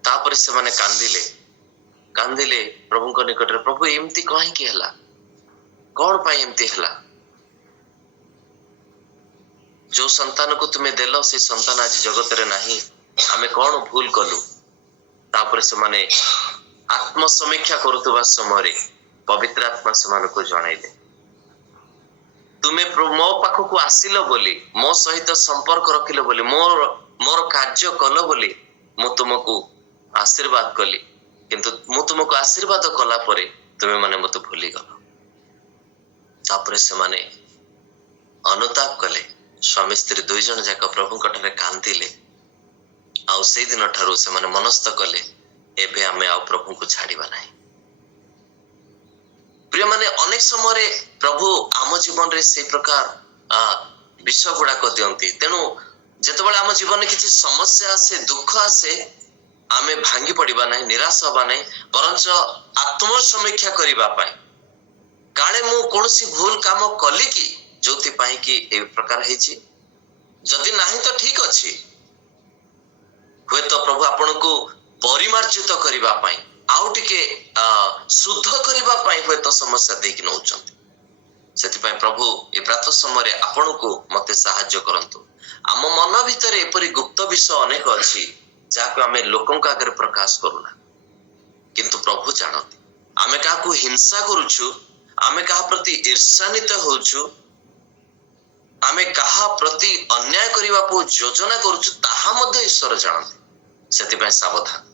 तापर से माने कांदिले कांदिले प्रभु को निकट रे, प्रभु एमती कहीं की हला, कौन पाई एमती हला? जो संतान को तुम्हें देलो से संतान आज जगत रे नहीं, आमे कौन भूल कलु? तापर से माने आत्म समीक्षा करुवा समय पवित्र आत्मा से को जणाइले, तुमे मो पाख को आसिलो बोली, मो सहित संपर्क रखिलो बोली, मोर कार्य कल बोली मु तुमको आशीर्वाद कली, किंतु मु तुमको आशीर्वाद कला परे तुमे माने मते भूली गलो। तापर से माने अनुताप कले, स्वामी स्त्री दुई जन जाक प्रभु कटरे कांदिले आउ से दिन ठारू से माने मनस्थ कले एबे आमे आउ प्रभु को छाड़ीबा नाही। प्रिय माने अनेक समय प्रभु आम जीवन रे से प्रकार विषय गुड़ाक दियंती, तेणु जेतेबेले आम जीवन किसी समस्या आसे दुख आसे आमे भांगी पड़िबा नाही, निराश होबा नाही, परंच आत्म समीक्षा करिबा पाई काले मु कोनसी भूल काम कली कि जोति पाई कि ए प्रकार हेछि, जदि नाही तो ठीक अछि, हुए तो प्रभु आपन को परिमार्जित करिबा पाई आउ टिके शुद्ध करिबा पाई हुए तो समस्या देखि नउचंती। सेति पाई प्रभु ए प्रातः समय आपन को मते सहाय्य करंतु। आम मन भीतर एपरि गुप्त विषय अनेक अछि जाको आमे लोकन का आगे प्रकाश करूना, किंतु प्रभु जानती आमे काहू हिंसा करूछु, आमे कहा प्रति ईर्षान्वित होछु, आमे कहा प्रति अन्याय करिबा को योजना करूछु, ताहा मध्ये ईश्वर जानती। सेति पाई सावधान,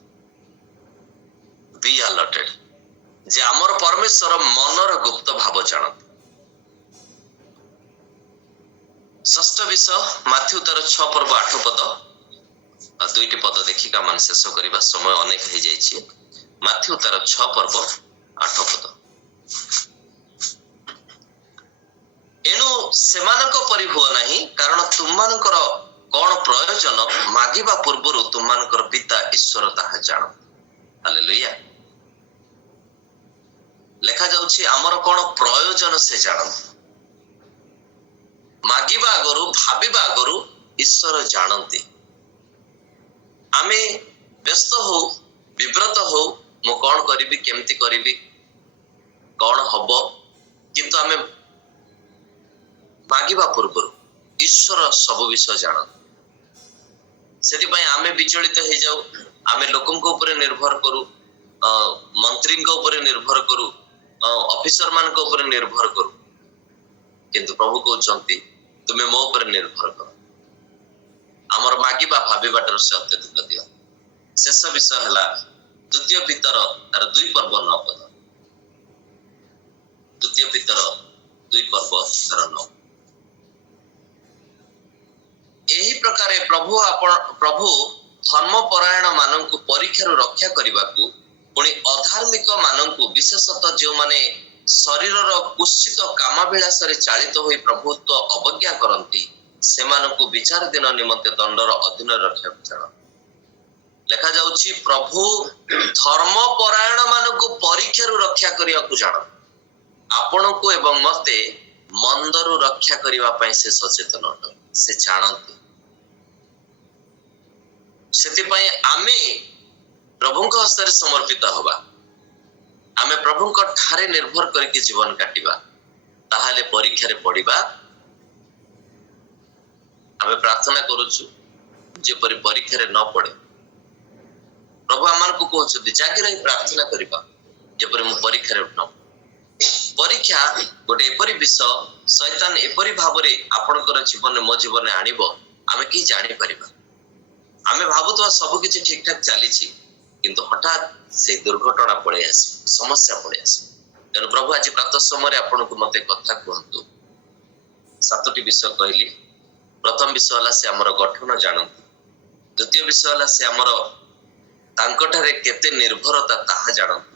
बी अलर्टेड जे हमर परमेश्वर मनर गुप्त भाव जानती। षष्ठ विषय माथ्यू तार 6 पर्व 8 पद दुईटी पद देखिका मान शेष करिबा समय अनेक हो जाइछि। माथ्यू तार 6 पर्व 8 पद, एणु सेमानक परि हुओ नाही, कारण तुममानकर कोन प्रयोजन मागिबा पूर्वरु तुममानकर पिता ईश्वर ताहा जान। हालेलुया। लेखा जाउछि हमर कोन प्रयोजन से जान, मागिबा आगरु भाबिबा आगरु ईश्वर जानती। आमे व्यस्त हो विव्रत हो मु कौन करिबी केमती करिबी कौन हबो, किंतु आमे मागिबा पूर्व ईश्वर सब विषय जान। सेति पई आमे विचलित हो जाऊ, आमे लोकन को ऊपर निर्भर करू, मंत्री को ऊपर निर्भर करू, ऑफिसर मान को ऊपर निर्भर करू, किंतु प्रभु कहउचंती तुमे मो ऊपर निर्भर करो, हमर मागिबा भाबिबाटर से अत्यधिक दियो। शेष विषय हला द्वितीय पितर तार 2 पर्व 9 पद, द्वितीय पितर 2 पर्व तार 9। एही प्रकारे प्रभु धर्मपरायण माननकु परीक्षा रक्षा करिबाकू पुणी अधार्मिक माननकु विशेषतः जो माने शरीरर कुत्सित कामाभिलाष रे चालित होई प्रभुत्व अवज्ञा करंती सेमानकु विचार दिन निमंते दंडर अधीन रक्षा जान। लेखा जाउछि प्रभु धर्मपरायण माननकु परीक्षा रक्षा करियाकू जान, आपनकु एवं मते मंदरु रक्षा करिवा पई से सचेतन अटन, से जानती। सेति पई आमे प्रभुଙ୍କ हस्ତରେ समर्पित होबा, आमे प्रभुଙ୍କ ठारे निर्भर करके जीवन काटिबा, ताहाले परीक्षा रे पड़िबा। आमे प्रार्थना करूछु जे परि परीक्षा रे न पड़े। प्रभु आमान को कहउछथि जागी रही प्रार्थना करिबा जे परि मु परीक्षा रे न। परीक्षा गोटे एपरि विषय शैतान एपरि भाबरे आपनकर जीवन मो जीवन आनिबो आमे की जानि परिबा। आमे भाबुतवा सब किछि ठीक ठाक चलीछि, किंतु हठात से दुर्घटना पड़े आसी, समस्या पड़े आसी। तेणु प्रभु आज प्रातः समय आपनको मते कथा कहंतु। 7टी विषय कहली। प्रथम विषय हला से हमर गठन जानंतु, द्वितीय विषय हला से हमर ତାଙ୍କଠାରେ କେତେ ନିର୍ଭରତା ତାହା ଜାଣନ୍ତି।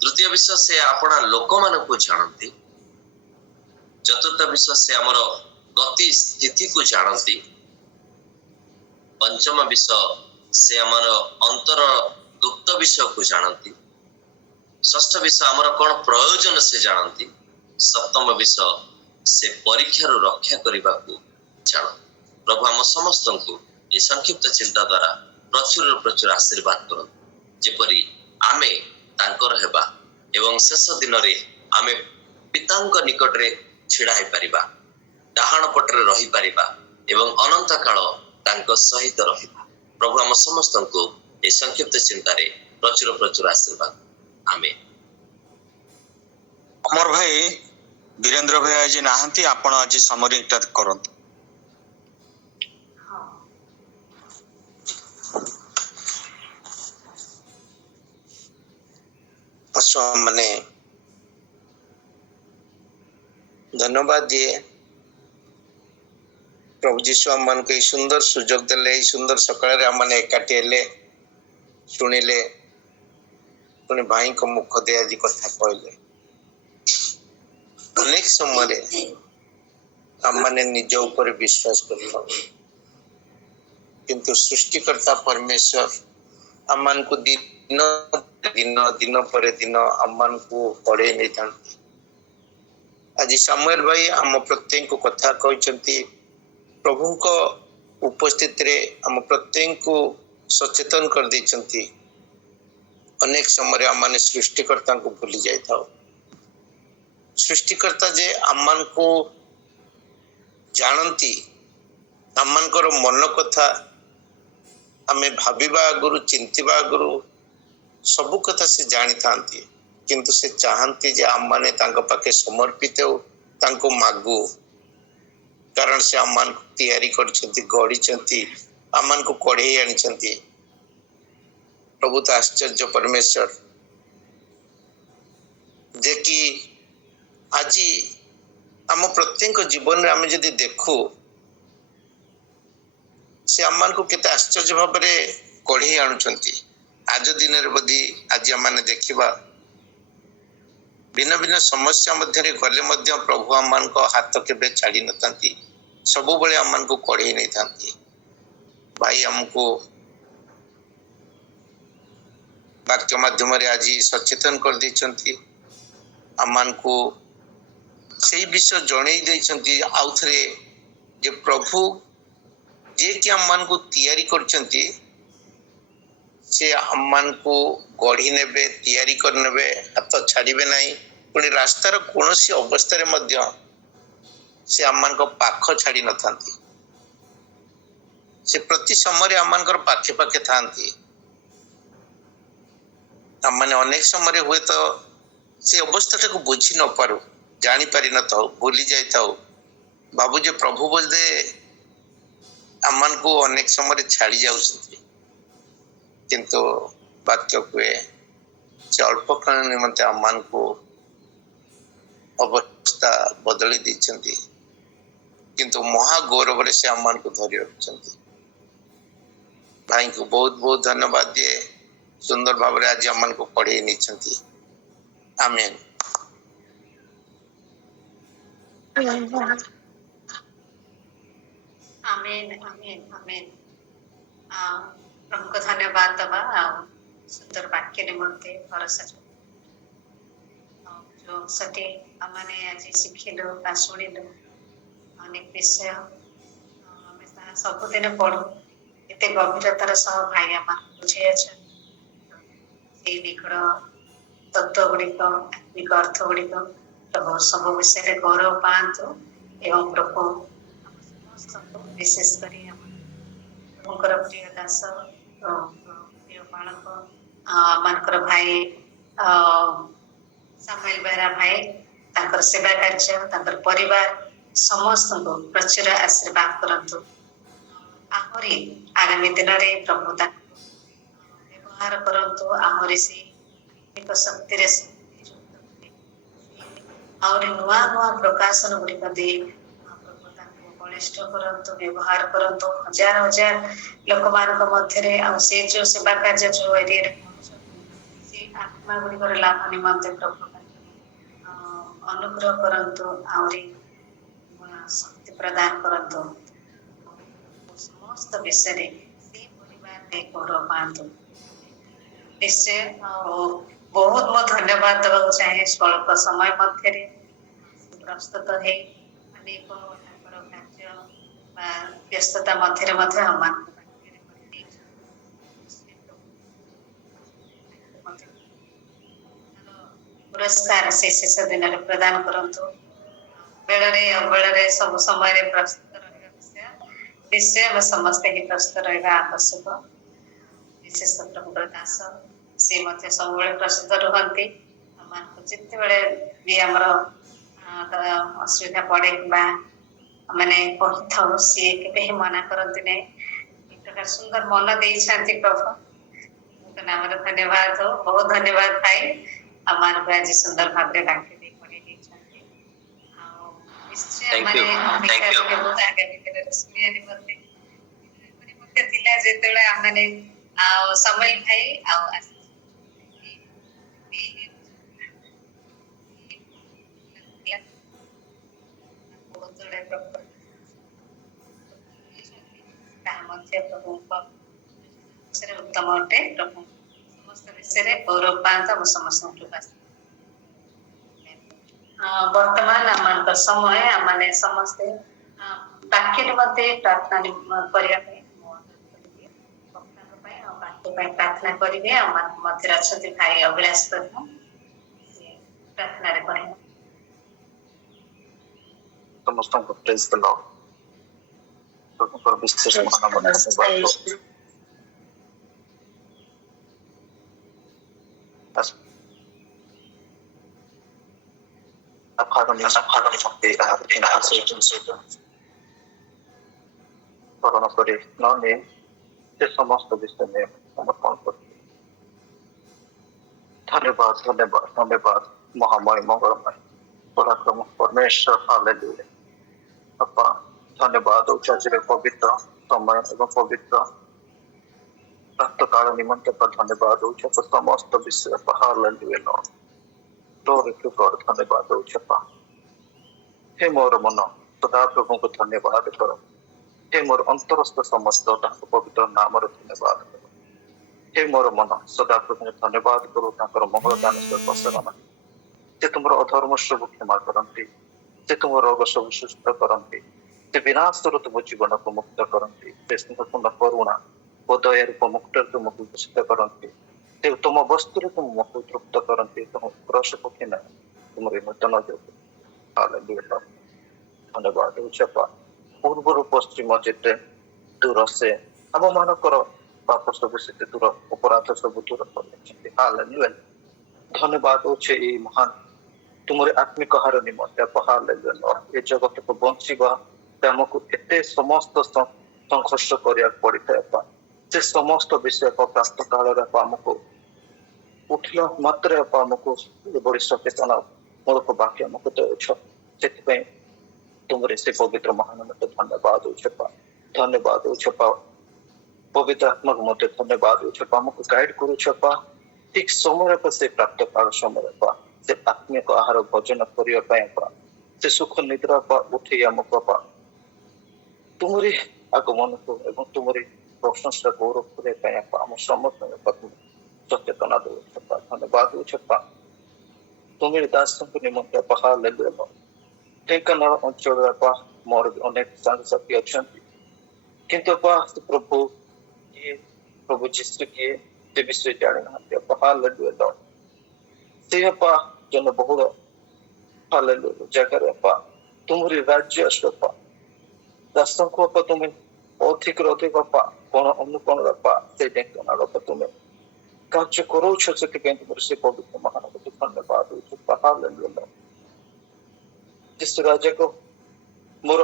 ତୃତୀୟ ବିଷୟ ସେ ଆପଣା ଲୋକମାନଙ୍କୁ ଜାଣନ୍ତି। ଚତୁର୍ଥ ବିଷୟ ସେ ଆମର ଗତି ସ୍ଥିତିକୁ ଜାଣନ୍ତି। ପଞ୍ଚମ ବିଷୟ ସେ ଆମର ଅନ୍ତର ଗୁପ୍ତ ବିଷୟକୁ ଜାଣନ୍ତି। ଷଷ୍ଠ ବିଷୟ ଆମର କଣ ପ୍ରୟୋଜନ ସେ ଜାଣନ୍ତି। ସପ୍ତମ ବିଷୟ ସେ ପରୀକ୍ଷାରୁ ରକ୍ଷା କରିବାକୁ ଜାଣନ୍ତି। ପ୍ରଭୁ ଆମ ସମସ୍ତଙ୍କୁ ଏ ସଂକ୍ଷିପ୍ତ ଚିନ୍ତା ଦ୍ୱାରା ପ୍ରଚୁର ଆଶୀର୍ବାଦ କରନ୍ତୁ, ଯେପରି ଆମେ ତାଙ୍କର ହେବା ଏବଂ ଶେଷ ଦିନରେ ଆମେ ପିତାଙ୍କ ନିକଟରେ ଛିଡ଼ା ହେଇପାରିବା, ଡାହାଣ ପଟରେ ରହିପାରିବା ଏବଂ ଅନନ୍ତ କାଳ ତାଙ୍କ ସହିତ ରହିବା। ପ୍ରଭୁ ଆମ ସମସ୍ତଙ୍କୁ ଏ ସଂକ୍ଷିପ୍ତ ଚିନ୍ତାରେ ପ୍ରଚୁର ଆଶୀର୍ବାଦ। ଆମେ ଅମର ଭାଇ ବୀରେନ୍ଦ୍ର ଭାଇ ଆଜି ନାହାନ୍ତି, ଆପଣ ଆଜି ସମରିଂଟା କରନ୍ତୁ। ମାନେ ଧନ୍ୟବାଦ ଦିଏ ପ୍ରଭୁ ଯୀଶୁ ଆମମାନଙ୍କୁ ଏଇ ସୁନ୍ଦର ସୁଯୋଗ ଦେଲେ, ଏଇ ସୁନ୍ଦର ସକାଳରେ ଆମମାନେ ଏକାଠି ହେଲେ, ଶୁଣିଲେ, ପୁଣି ଭାଇଙ୍କ ମୁଖ ଦେଇ ଆଜି କଥା କହିଲେ। ଅନେକ ସମୟରେ ଆମମାନେ ନିଜ ଉପରେ ବିଶ୍ୱାସ କରିଥାଉ, କିନ୍ତୁ ସୃଷ୍ଟିକର୍ତ୍ତା ପରମେଶ୍ୱର ଆମମାନଙ୍କୁ ଦିନ ପରେ ଦିନ ଆମମାନଙ୍କୁ ପଢେଇ ନେଇଥାନ୍ତି। ଆଜି ସାମୁଏଲ ଭାଇ ଆମ ପ୍ରତ୍ୟେକଙ୍କୁ କଥା କହିଛନ୍ତି, ପ୍ରଭୁଙ୍କ ଉପସ୍ଥିତିରେ ଆମ ପ୍ରତ୍ୟେକଙ୍କୁ ସଚେତନ କରିଦେଇଛନ୍ତି। ଅନେକ ସମୟରେ ଆମମାନେ ସୃଷ୍ଟିକର୍ତ୍ତାଙ୍କୁ ଭୁଲି ଯାଇଥାଉ। ସୃଷ୍ଟିକର୍ତ୍ତା ଯେ ଆମମାନଙ୍କୁ ଜାଣନ୍ତି, ଆମମାନଙ୍କର ମନ କଥା ଆମେ ଭାବିବା ଆଗରୁ, ଚିନ୍ତିବା ଆଗରୁ ସବୁ କଥା ସେ ଜାଣିଥାନ୍ତି। କିନ୍ତୁ ସେ ଚାହାନ୍ତି ଯେ ଆମମାନେ ତାଙ୍କ ପାଖେ ସମର୍ପିତ ହେଉ, ତାଙ୍କୁ ମାଗୁ, କାରଣ ସେ ଆମମାନଙ୍କୁ ତିଆରି କରିଛନ୍ତି, ଗଢ଼ିଛନ୍ତି, ଆମମାନଙ୍କୁ କଢ଼େଇ ଆଣିଛନ୍ତି। ପ୍ରଭୁ ତ ଆଶ୍ଚର୍ଯ୍ୟ ପରମେଶ୍ୱର, ଯେ କି ଆଜି ଆମ ପ୍ରତ୍ୟେକ ଜୀବନରେ ଆମେ ଯଦି ଦେଖୁ, ସେ ଆମମାନଙ୍କୁ କେତେ ଆଶ୍ଚର୍ଯ୍ୟ ଭାବରେ କଢ଼େଇ ଆଣୁଛନ୍ତି। ଆଜ ଦିନରେ ବୋଧେ ଆଜି ଆମମାନେ ଦେଖିବା, ଭିନ୍ନ ଭିନ୍ନ ସମସ୍ୟା ମଧ୍ୟରେ ଗଲେ ମଧ୍ୟ ପ୍ରଭୁ ଆମମାନଙ୍କ ହାତ କେବେ ଛାଡ଼ି ନଥାନ୍ତି, ସବୁବେଳେ ଆମମାନଙ୍କୁ କଢ଼େଇ ନେଇଥାନ୍ତି। ଭାଇ ଆମକୁ ବାକ୍ୟ ମାଧ୍ୟମରେ ଆଜି ସଚେତନ କରିଦେଇଛନ୍ତି, ଆମମାନଙ୍କୁ ସେଇ ବିଷୟ ଜଣେଇ ଦେଇଛନ୍ତି ଆଉଥରେ, ଯେ ପ୍ରଭୁ ଯିଏକି ଆମମାନଙ୍କୁ ତିଆରି କରିଛନ୍ତି, ସେ ଆମମାନଙ୍କୁ ଗଢ଼ି ନେବେ, ତିଆରି କରିନେବେ, ହାତ ଛାଡ଼ିବେ ନାହିଁ। ପୁଣି ରାସ୍ତାର କୌଣସି ଅବସ୍ଥାରେ ମଧ୍ୟ ସେ ଆମମାନଙ୍କ ପାଖ ଛାଡ଼ି ନଥାନ୍ତି। ସେ ପ୍ରତି ସମୟରେ ଆମମାନଙ୍କର ପାଖେ ପାଖେ ଥାନ୍ତି। ଆମମାନେ ଅନେକ ସମୟରେ ହୁଏତ ସେ ଅବସ୍ଥାଟାକୁ ବୁଝି ନପାରୁ, ଜାଣିପାରି ନଥାଉ, ଭୁଲି ଯାଇଥାଉ, ଭାବୁ ଯେ ପ୍ରଭୁ ବୋଧେ ଆମମାନଙ୍କୁ ଅନେକ ସମୟରେ ଛାଡ଼ି ଯାଉଛନ୍ତି। କିନ୍ତୁ ବାକ୍ୟ କୁହେ, ସେ ଅଳ୍ପ କାଳ ନିମନ୍ତେ ଆମମାନଙ୍କୁ ଅବସ୍ଥା ବଦଳି ଦେଇଛନ୍ତି, କିନ୍ତୁ ମହା ଗୌରବରେ ସେ ଆମମାନଙ୍କୁ ଧରି ରଖିଛନ୍ତି। ଭାଇଙ୍କୁ ବହୁତ ବହୁତ ଧନ୍ୟବାଦ ଦିଏ, ସୁନ୍ଦର ଭାବରେ ଆଜି ଆମମାନଙ୍କୁ ପଢ଼େଇ ନେଇଛନ୍ତି। ଆମେନ୍। ଆମେନ୍ ଆମେନ୍ ଆମେନ୍। ପ୍ରଭୁଙ୍କୁ ଧନ୍ୟବାଦ ଦେବା ଆଉ ସୁନ୍ଦର ବାକ୍ୟ ନିମନ୍ତେ ଭରସା ଯୋଉ ସେଠି ଆମମାନେ ଆଜି ଶିଖିଲୁ ବା ଶୁଣିଲୁ ଅନେକ ବିଷୟ, ଆମେ ତାହା ସବୁଦିନ ପଢୁ, ଏତେ ଗଭୀରତାର ସହ ଭାଇ ଆମମାନଙ୍କୁ ବୁଝେଇଅଛନ୍ତି। ସେଇ ନିକଟ ତତ୍ଵ ଗୁଡ଼ିକ, ଆତ୍ମିକ ଅର୍ଥ ଗୁଡ଼ିକ ପ୍ରଭୁ ସବୁ ବିଷୟରେ ଗୌରବ ପାଆନ୍ତୁ ଏବଂ ପ୍ରଭୁ ସମସ୍ତଙ୍କୁ ବିଶେଷ କରି ପ୍ରଭୁଙ୍କର ପ୍ରିୟ ଦାସ, ପ୍ରିୟ ବାଳକ ମାନଙ୍କର ଭାଇ ସାମୁଏଲ ବେହେରା ଭାଇ, ତାଙ୍କର ସେବା କାର୍ଯ୍ୟ, ତାଙ୍କର ପରିବାର ସମସ୍ତଙ୍କୁ ପ୍ରଚୁର ଆଶୀର୍ବାଦ କରନ୍ତୁ। ଆହୁରି ଆଗାମୀ ଦିନରେ ପ୍ରଭୁ ତାଙ୍କୁ ବ୍ୟବହାର କରନ୍ତୁ, ଆହୁରି ସେ ଶକ୍ତିରେ ଆହୁରି ନୂଆ ନୂଆ ପ୍ରକାଶନ ଗୁଡ଼ିକ ଦେଇ ପ୍ରଭୁ ତାଙ୍କୁ ବଳିଷ୍ଠ କରନ୍ତୁ, ବ୍ୟବହାର କରନ୍ତୁ। ହଜାର ହଜାର ଲୋକମାନଙ୍କ ମଧ୍ୟରେ ଆଉ ସେ ଯୋଉ ସେବା କାର୍ଯ୍ୟ ଯୋଉ ଏରିଆରେ କରୁଛନ୍ତି ସେ ଆତ୍ମା ଗୁଡ଼ିକର ଲାଭ ନିମନ୍ତେ ପ୍ରଭୁ ଅନୁଗ୍ରହ କରନ୍ତୁ, ଆହୁରି ଶକ୍ତି ପ୍ରଦାନ କରନ୍ତୁ। ସମସ୍ତ ବିଷୟରେ ସେ ପରିବାରରେ ଗୌରବ ପାଆନ୍ତୁ। ନିଶ୍ଚୟ ବହୁତ ମୁଁ ଧନ୍ୟବାଦ ଦେବାକୁ ଚାହେଁ। ସ୍ୱଳ୍ପ ସମୟ ମଧ୍ୟରେ ପ୍ରସ୍ତୁତ ହେଇ ଅନେକ ତାଙ୍କର କାର୍ଯ୍ୟ ବା ବ୍ୟସ୍ତତା ମଧ୍ୟରେ ମଧ୍ୟ ଆମମାନଙ୍କ ପାଖରେ ପୁରସ୍କାର ସେ ଶେଷ ଦିନରେ ପ୍ରଦାନ କରନ୍ତୁ। ବେଳରେ ଅବେଳରେ ସବୁ ସମୟରେ ପ୍ରସ୍ତୁତ ରହିବା ନିଶ୍ଚୟ ଆମେ ସମସ୍ତେ ହିଁ ପ୍ରସ୍ତୁତ ରହିବା ଆବଶ୍ୟକ। ବିଶେଷ ପ୍ରଭୁଙ୍କର ଦାସ ସେ ମଧ୍ୟ ସବୁବେଳେ ପ୍ରସ୍ତୁତ ରୁହନ୍ତି। ଆମମାନଙ୍କୁ ଯେତେବେଳେ ବି ଆମର ଅସୁବିଧା ପଡ଼େ କିମ୍ବା ମାନେ କହିଥାଉ ସିଏ କେବେ ହିଁ ମନା କରନ୍ତି ନାହିଁ। ଏ ପ୍ରକାର ସୁନ୍ଦର ମନ ଦେଇଛନ୍ତି ପ୍ରଭୁ, ନାମରେ ଧନ୍ୟବାଦ ହଉ। ବହୁତ ଧନ୍ୟବାଦ ଭାଇ, ଆମମାନଙ୍କୁ ଆଜି ସୁନ୍ଦର ଭାବରେ ଡାକି ଦେଇ ପଢ଼େଇ ଦେଇଛନ୍ତି। ଆଉ ନିଶ୍ଚୟ Thank ମାନେ you. ଅପେକ୍ଷା ବହୁତ ଆଗାମୀ ଦିନରେ ଶୁଣିବା ନିମନ୍ତେ ମଧ୍ୟ ଥିଲା ଯେତେବେଳେ ଆମମାନେ ଆଉ ସମୟ ଭାଇ ଆଉ ବହୁତ ଗୁଡ଼ାଏ ତାହା ମଧ୍ୟ ପ୍ରଭୁଙ୍କ ବିଷୟରେ ଉତ୍ତମ ଅଟେ। ପ୍ରଭୁ ସମସ୍ତ ବିଷୟରେ ଗୌରବ ପାଆନ୍ତୁ, ଆମ ସମସ୍ତଙ୍କୁ ବର୍ତ୍ତମାନ ଆମମାନଙ୍କ ସମୟ ଆମମାନେ ସମସ୍ତେ ବାକ୍ୟ ନିମନ୍ତେ ପ୍ରାର୍ଥନା କରିବା ପାଇଁ ବାକ୍ୟ ପାଇଁ ପ୍ରାର୍ଥନା କରିବେ। ଆମ ମଧ୍ୟରେ ଅଛନ୍ତି ଭାଇ ଅଭିଳାଷ ପ୍ରଧାନ, ସେ ପ୍ରାର୍ଥନାରେ ପଢ଼ିବେ। ସମସ୍ତଙ୍କୁ ପ୍ରେଜ୍ ଦ ଲର୍ଡ। ପ୍ରଭୁଙ୍କର ବିଶେଷ ମହାନାମରେ ଧନ୍ୟବାଦ ଦଉଛୁ। ସ୍ମରଣ କରି ନ ନେଇ ସେ ସମସ୍ତ ବିଷୟ ନେଇ ସମର୍ପଣ କରୁଛୁ। ଧନ୍ୟବାଦ ଧନ୍ୟବାଦ ଧନ୍ୟବାଦ ମହାମୟ ମଙ୍ଗଳମୟ ପରାକ୍ରମ ପରମେଶ୍ୱର। ହାଲେଲୁୟା। ବାପା ଧନ୍ୟବାଦ ଦଉଛୁ ଆଜିର ପବିତ୍ର ସମୟ ଏବଂ ପବିତ୍ର ପ୍ରାତଃକାଳ ନିମନ୍ତେ ଧନ୍ୟବାଦ ଦଉଛୁ। ସମସ୍ତ ବିଷୟ hallelujah Lord. Glory to God। ଧନ୍ୟବାଦ ଦଉଛୁ। ହେ ମୋର ମନ ସଦାପ୍ରଭୁଙ୍କୁ ଧନ୍ୟବାଦ କର। ହେ ମୋର ଅନ୍ତରସ୍ଥ ସମସ୍ତ ତାଙ୍କ ପବିତ୍ର ନାମରେ ଧନ୍ୟବାଦ କର। ହେ ମୋର ମନ ସଦାପ୍ରଭୁଙ୍କୁ ଧନ୍ୟବାଦ କରୁ ତାଙ୍କର ମଙ୍ଗଳ ଦାନ ପ୍ରସାରଣ। ସେ ତୁମର ଅଧର୍ମ ସବୁ କ୍ଷମା କରନ୍ତି, ସେ ତୁମ ରୋଗ ସବୁ ସୁସ୍ଥ କରନ୍ତି, ସେ ବିନାଶରୁ ତୁମ ଜୀବନକୁ ମୁକ୍ତ କରନ୍ତି, ସେ ସ୍ନେହପୂର୍ଣ୍ଣ କରୁଣା ଓ ଦୟା ରୂପ ମୁକ୍ତରେ ତୁମକୁ ଭୂଷିତ କରନ୍ତି, ସେ ତୁମ ବସ୍ତୁରେ ତୁମକୁ ତୃପ୍ତ କରନ୍ତି, ତୁମ କ୍ରଶ ପକ୍ଷୀ ନାହିଁ ତୁମର ନୂତନ ଯୋଗ। ହାଲେଲୁୟା। ଧନ୍ୟବାଦ ଦଉଛୁ ବାପା। ପୂର୍ବରୁ ପଶ୍ଚିମ ଯେତେ ଦୂର ସେ ଆମମାନଙ୍କର ପାପ ସବୁ ସେତେ ଦୂର, ଅପରାଧ ସବୁ ଦୂର କରିଛନ୍ତି। ହାଲେଲୁୟା। ଧନ୍ୟବାଦ ଦଉଛୁ ଏଇ ମହାନ ତୁମର ଆତ୍ମିକ ହାର ନିମନ୍ତେ। ହାଲେଲୁୟା। ଏ ଜଗତକୁ ବଞ୍ଚିବା ଆମକୁ ଏତେ ସମସ୍ତ ସଂଘର୍ଷ କରିବାକୁ ପଡିଥାଏ। ସେ ସମସ୍ତ ବିଷୟ ପ୍ରାପ୍ତ କାଳରେ ଆମକୁ ଉଠିଲା ମାତ୍ରେ ଆମକୁ ଏଭଳି ସଚେତନ ମୂଳକ ବାକ୍ୟ ଆମକୁ ଦେଉଛ। ସେଥିପାଇଁ ତୁମର ସେ ପବିତ୍ର ମହାନାମକୁ ଧନ୍ୟବାଦ ଦଉଛ। ଧନ୍ୟବାଦ ଦଉଛ। ପବିତ୍ର ଆତ୍ମାକୁ ମଧ୍ୟ ଧନ୍ୟବାଦ ଦଉଛ। ଆମକୁ ଗାଇଡ କରୁଛ। ଠିକ ସମୟରେ ସେ ପ୍ରାପ୍ତ କାଳ ସମୟରେ ସେ ଆତ୍ମିକ ଆହାର ଭୋଜନ କରିବା ପାଇଁ ସେ ସୁଖ ନିଦ୍ରା ଉଠେଇ ଆମକୁ ତୁମରି ଆଗମନକୁ ଏବଂ ତୁମରି ପ୍ରଶଂସା ଗୌରବ କରିବା ପାଇଁ ଆମ ସମସ୍ତଙ୍କୁ ସଚେତନା ଦଉଛ। ଧନ୍ୟବାଦ ଦଉଛ। ତୁମରି ଦାସଙ୍କ ନିମନ୍ତେ ହାଲେଲୁୟା। ଢେଙ୍କାନାଳ ଅଞ୍ଚଳରେ ମୋର ଅନେକ ସାଙ୍ଗସାଥି ଅଛନ୍ତି, କିନ୍ତୁ ପ୍ରଭୁ କିଏ, ପ୍ରଭୁ ଯୀଶୁ କିଏ ସେ ବିଷୟ ଜାଣିନାହାନ୍ତି। ହାଲେଲୁୟା। ସେ ଜନବହୁଳ ହାଲେଲୁୟା ଜାଗାରେ ତୁମରି ରାଜ୍ୟ ଆସ। ଦାସଙ୍କୁ ତୁମେ ଅଧିକରୁ ଅଧିକ କଣ ଅନୁକରଣ ସେ ଢେଙ୍କାନାଳ ତୁମେ କାର୍ଯ୍ୟ କରୁଛ। ସେଥିପାଇଁ ତୁମର ସେ ପବିତ୍ର ମହାନକୁ ଧନ୍ୟବାଦ ଦଉଛୁ। ହାଲେଲୁୟା। ଯୀଶୁ ରାଜାକୁ ମୋର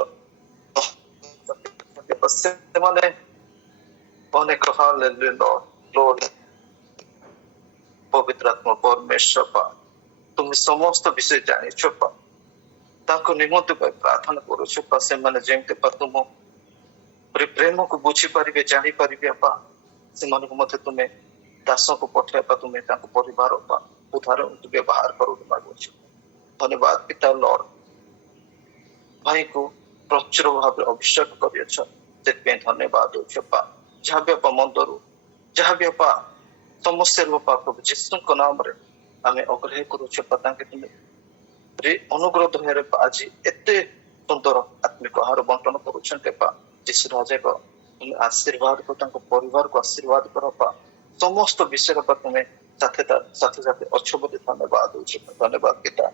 ସେମାନେ ଅନେକ ହାଲେଲୁୟା ପବିତ୍ର ଆତ୍ମା ପରମେଶ୍ୱର ତୁମେ ସମସ୍ତ ବିଷୟ ଜାଣିଛ। ତାଙ୍କ ନିମନ୍ତେ ପାଇଁ ପ୍ରାର୍ଥନା କରୁଛୁ ବା ସେମାନେ ଯେମିତି ବା ତୁମ ପ୍ରେମକୁ ବୁଝିପାରିବେ ଜାଣିପାରିବେ ବା ସେମାନଙ୍କୁ ମଧ୍ୟ ତୁମେ ଦାସକୁ ପଠାଇବା ତୁମେ ତାଙ୍କ ପରିବାର ବା ଉଦ୍ଧାର ବ୍ୟବହାର କରୁ ମାଗୁଛୁ। ଧନ୍ୟବାଦ ପିତା ଲର୍ଡ ଭାଇକୁ ପ୍ରଚୁର ଭାବରେ ଅଭିଷେକ କରିଅଛ ସେଥିପାଇଁ ଧନ୍ୟବାଦ ଦଉଛୁ ବା ଯାହା ବି ବାପା ମନ୍ଦରୁ ଯାହା ବି ବାପା ସମସ୍ୟାରୁ ବାପା ପ୍ରଭୁ ଯୀଶୁଙ୍କ ନାମରେ ଆମେ ଅଗ୍ରାହ୍ୟ କରୁଛୁ ବା ତାଙ୍କେ ତୁମେ ଅନୁଗ୍ରହ ଦୟାରେ ଆଜି ଏତେ ସୁନ୍ଦର ଆତ୍ମିକ ଆହାର ବଣ୍ଟନ କରୁଛନ୍ତି ବା ଯୀଶୁ ରାଜାକ ତୁମେ ଆଶୀର୍ବାଦ କର ତାଙ୍କ ପରିବାରକୁ ଆଶୀର୍ବାଦ କର ବା ସମସ୍ତ ବିଷୟରେ ବା ତୁମେ ସାଥେ ସାଥେ ଅଛ ବୋଲି ଧନ୍ୟବାଦ ଦଉଛୁ। ଧନ୍ୟବାଦ ପିତା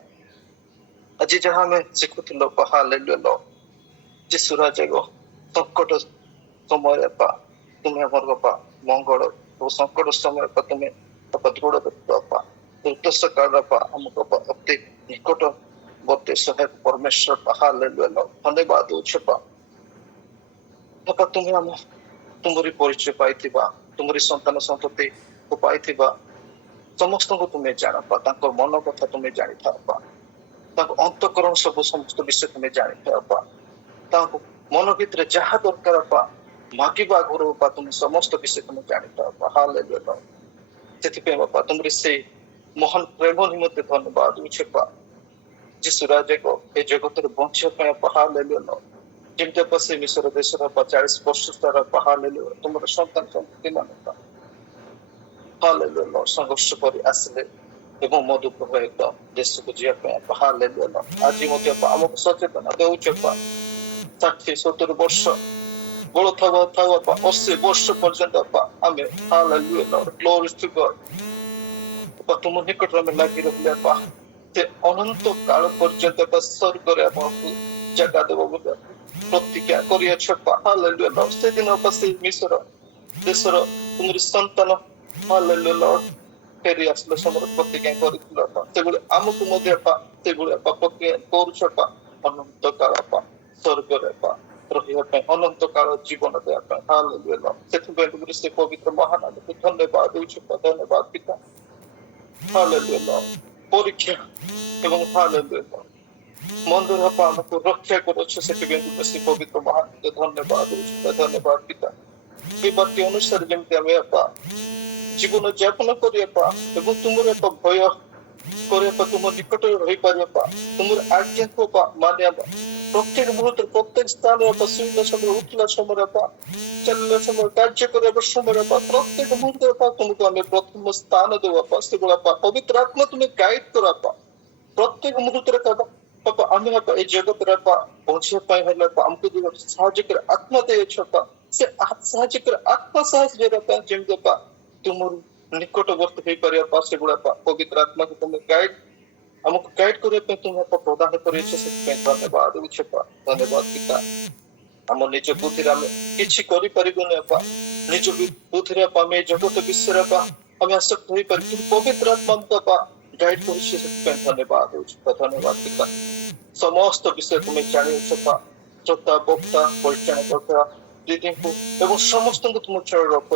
ଆଜି ଯାହା ଆମେ ଶିଖୁଥିଲୁ ହାଲେଲୁୟା ଯୀଶୁ ରାଜାକ ସଙ୍କଟ ସମୟରେ ବା ତୁମେ ଆମର ବାପା ମଙ୍ଗଳ ଓ ସଙ୍କଟ ସମୟରେ ବା ତୁମେ ବାପା ଦୃଢ ବାପା ଦୁର୍ଦ୍ଦଶା କାଳ ବା ଆମକୁ ଅତି ନିକଟବର୍ତ୍ତୀ ସହାୟକ ପରମେଶ୍ୱର ହାଲେଲୁୟା ଧନ୍ୟବାଦ ଦଉଛୁ ବାପା ତୁମେ ଆମ ତୁମରି ପରିଚୟ ପାଇଥିବା ତୁମରି ସନ୍ତାନ ସନ୍ତତିକୁ ପାଇଥିବା ସମସ୍ତଙ୍କୁ ତୁମେ ଜାଣବା ତାଙ୍କ ମନ କଥା ତୁମେ ଜାଣିଥାଅ ବା ତାଙ୍କ ଅନ୍ତଃକରଣ ସବୁ ସମସ୍ତ ବିଷୟ ତୁମେ ଜାଣିଥାଅ ବା ତାଙ୍କ ମନ ଭିତରେ ଯାହା ଦରକାର ବା ମାଗିବା ଆଗରୁ ବା ତୁମେ ସମସ୍ତ ବିଷୟ ତୁମେ ଜାଣିଥାଅ ବା ହାଲେଲୁୟା ସେଥିପାଇଁ ବାପା ତୁମରି ସେଇ ମହାନ ପ୍ରେମ ନିମନ୍ତେ ଧନ୍ୟବାଦ ଦଉଛୁ ବା ଯୀଶୁ ରାଜାକ ଏ ଜଗତରେ ବଞ୍ଚିବା ପାଇଁ ହାଲେଲୁୟା ଯେମିତି ବାପା ସେ ମିଶର ଦେଶର 40 ବର୍ଷ ସାରା ହାଲେଲୁୟା ତୁମର ସନ୍ତାନ ସନ୍ତତି ମାନେ ହାଲେଲୁୟା ସଂଘର୍ଷ କରି ଆସିଲେ ଏବଂ ମଧୁପ୍ରବାହିତ ଦେଶକୁ ଯିବା ପାଇଁ ହାଲେଲୁୟା ଆଜି ମଧ୍ୟ ଆମକୁ ସଚେତନ ଦେଉଛ 60-70 ବର୍ଷ ବଳ ଥାଉ 80 ବର୍ଷ ପର୍ଯ୍ୟନ୍ତ ଆମେ ହାଲେଲୁୟା ଗ୍ଲୋରି ଟୁ ଗଡ୍ ତୁମ ନିକଟରେ ଆମେ ଲାଗି ରହିଲେ ସେ ଅନନ୍ତ କାଳ ପର୍ଯ୍ୟନ୍ତ ସ୍ୱର୍ଗରେ ଆପଣଙ୍କୁ ଜାଗା ଦେବ ବୋଲି ପ୍ରତିଜ୍ଞା କରିଅଛ ହାଲେଲୁୟା ସେଦିନ ସେ ମିଶର ଦେଶର ତୁମରି ସନ୍ତାନ ହାଲେଲୁୟା ଫେରି ଆସିଲେ ସମୟରେ ପ୍ରତିଜ୍ଞା କରିଥିଲ ସେଭଳି ଆମକୁ ମଧ୍ୟ ସେଭଳି ପ୍ରତିଜ୍ଞା କରୁଛ ଅନନ୍ତ କାଳ ସ୍ୱର୍ଗରେ ରହିବା ପାଇଁ ଅନନ୍ତ କାଳ ଜୀବନ ଦେବା ପାଇଁ ହାଲେଲୁୟା ସେଥିପାଇଁ ତୁମରି ସେ ପବିତ୍ର ମହାନାମକୁ ଧନ୍ୟବାଦ ଦଉଛୁ ଧନ୍ୟବାଦ ପିତା ହାଲେଲୁୟା ପରୀକ୍ଷା ଏବଂ ହାଲେଲୁୟା ମନ୍ଦିର ଆମକୁ ରକ୍ଷା କରୁଛ ସେଥିପାଇଁ ତୁମେ ସେ ପବିତ୍ର ମହାନାମକୁ ଧନ୍ୟବାଦ ଦଉଛୁ ଧନ୍ୟବାଦ ପିତା ଏ ବାକ୍ୟ ଅନୁସାରେ ଯେମିତି ଆମେ ଜୀବନ ଯାପନ କରିବା ଏବଂ ତୁମର ଭୟ କରିବା ତୁମ ନିକଟରେ ରହିପାରିବା ତୁମର ଆଜ୍ଞାକୁ ମାନିବା ପ୍ରତ୍ୟେକ ମୁହୂର୍ତ୍ତରେ ପ୍ରତ୍ୟେକ ସ୍ଥାନରେ ଶୋଇଲା ସମୟରେ ଉଠିଲା ସମୟରେ ଚାଲିଲା ସମୟରେ କାର୍ଯ୍ୟ କରିବା ସମୟରେ ପ୍ରତ୍ୟେକ ମୁହୂର୍ତ୍ତରେ ତୁମକୁ ଆମେ ପ୍ରଥମ ସ୍ଥାନ ଦେବା ସେଭଳିଆ ପବିତ୍ର ଆତ୍ମା ତୁମେ ଗାଇଡ୍ କରିବା ପ୍ରତ୍ୟେକ ମୁହୂର୍ତ୍ତରେ ଆମେ ଏ ଜଗତରେ ପହଞ୍ଚିବା ପାଇଁ ହେଲେ ଆମକୁ ସାହାଯ୍ୟ ଆତ୍ମା ଦେଇଛ ସେ ସାହାଯ୍ୟ ଆତ୍ମା ସାହାଯ୍ୟ ଯେମିତି ତୁମର ନିକଟବର୍ତ୍ତୀ ହେଇପାରିବା ସେଗୁଡା ପବିତ୍ର ଆତ୍ମାକୁ ତୁମେ ଆମକୁ ଗାଇଡ୍ କରିବା ପାଇଁ ତୁମେ ପ୍ରଦାନ କରିଛ ସେଥିପାଇଁ ଧନ୍ୟବାଦ ଦଉଛ ଧନ୍ୟବାଦ ପିତା ଆମ ନିଜ ବୁଦ୍ଧିରେ ଆମେ କିଛି କରିପାରିବୁନି ନିଜ ବୁଦ୍ଧିରେ ଆମେ ଏ ଜଗତ ବିଷୟରେ ଆମେ ଆସକ୍ତ ହେଇପାରିବୁ କିନ୍ତୁ ପବିତ୍ର ଆତ୍ମା ଗାଇଡ୍ କରୁଛି ସେଥିପାଇଁ ଧନ୍ୟବାଦ ଦଉଛୁ ଧନ୍ୟବାଦ ପିତା ସମସ୍ତ ବିଷୟ ତୁମେ ଜାଣିଛ ଶ୍ରୋତା ବକ୍ତା ପରିଚାଳକ ଦିଦିଙ୍କୁ ଏବଂ ସମସ୍ତଙ୍କୁ ତୁମ ଚଳ ରଖ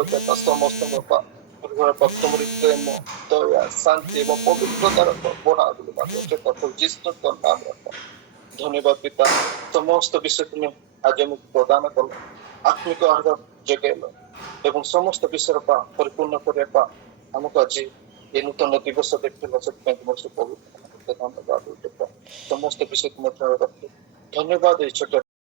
ସମସ୍ତଙ୍କ ତୁମରି ପ୍ରେମ ଦୟା ଶାନ୍ତି ଏବଂ ପବିତ୍ରତାର ବଢା ବୋଲି ଯୀଶୁଙ୍କ ନାମରେ ଧନ୍ୟବାଦ ପିତା ସମସ୍ତ ବିଷୟ ତୁମେ ଆଜି ଆମକୁ ପ୍ରଦାନ କଲ ଆତ୍ମିକ ଆହାର ଯୋଗାଇଲ ଏବଂ ସମସ୍ତ ବିଷୟର ପରିପୂର୍ଣ୍ଣ କରିବା ଆମକୁ ଆଜି ଏ ନୂତନ ଦିବସ ଦେଖିଲ ସେଥିପାଇଁ ତୁମର ସେ ପବିତ୍ର ଧନ୍ୟବାଦ ସମସ୍ତ ବିଷୟ ତୁମ ଚଳ ରଖି ଧନ୍ୟବାଦ ଏଇ ଛୋଟ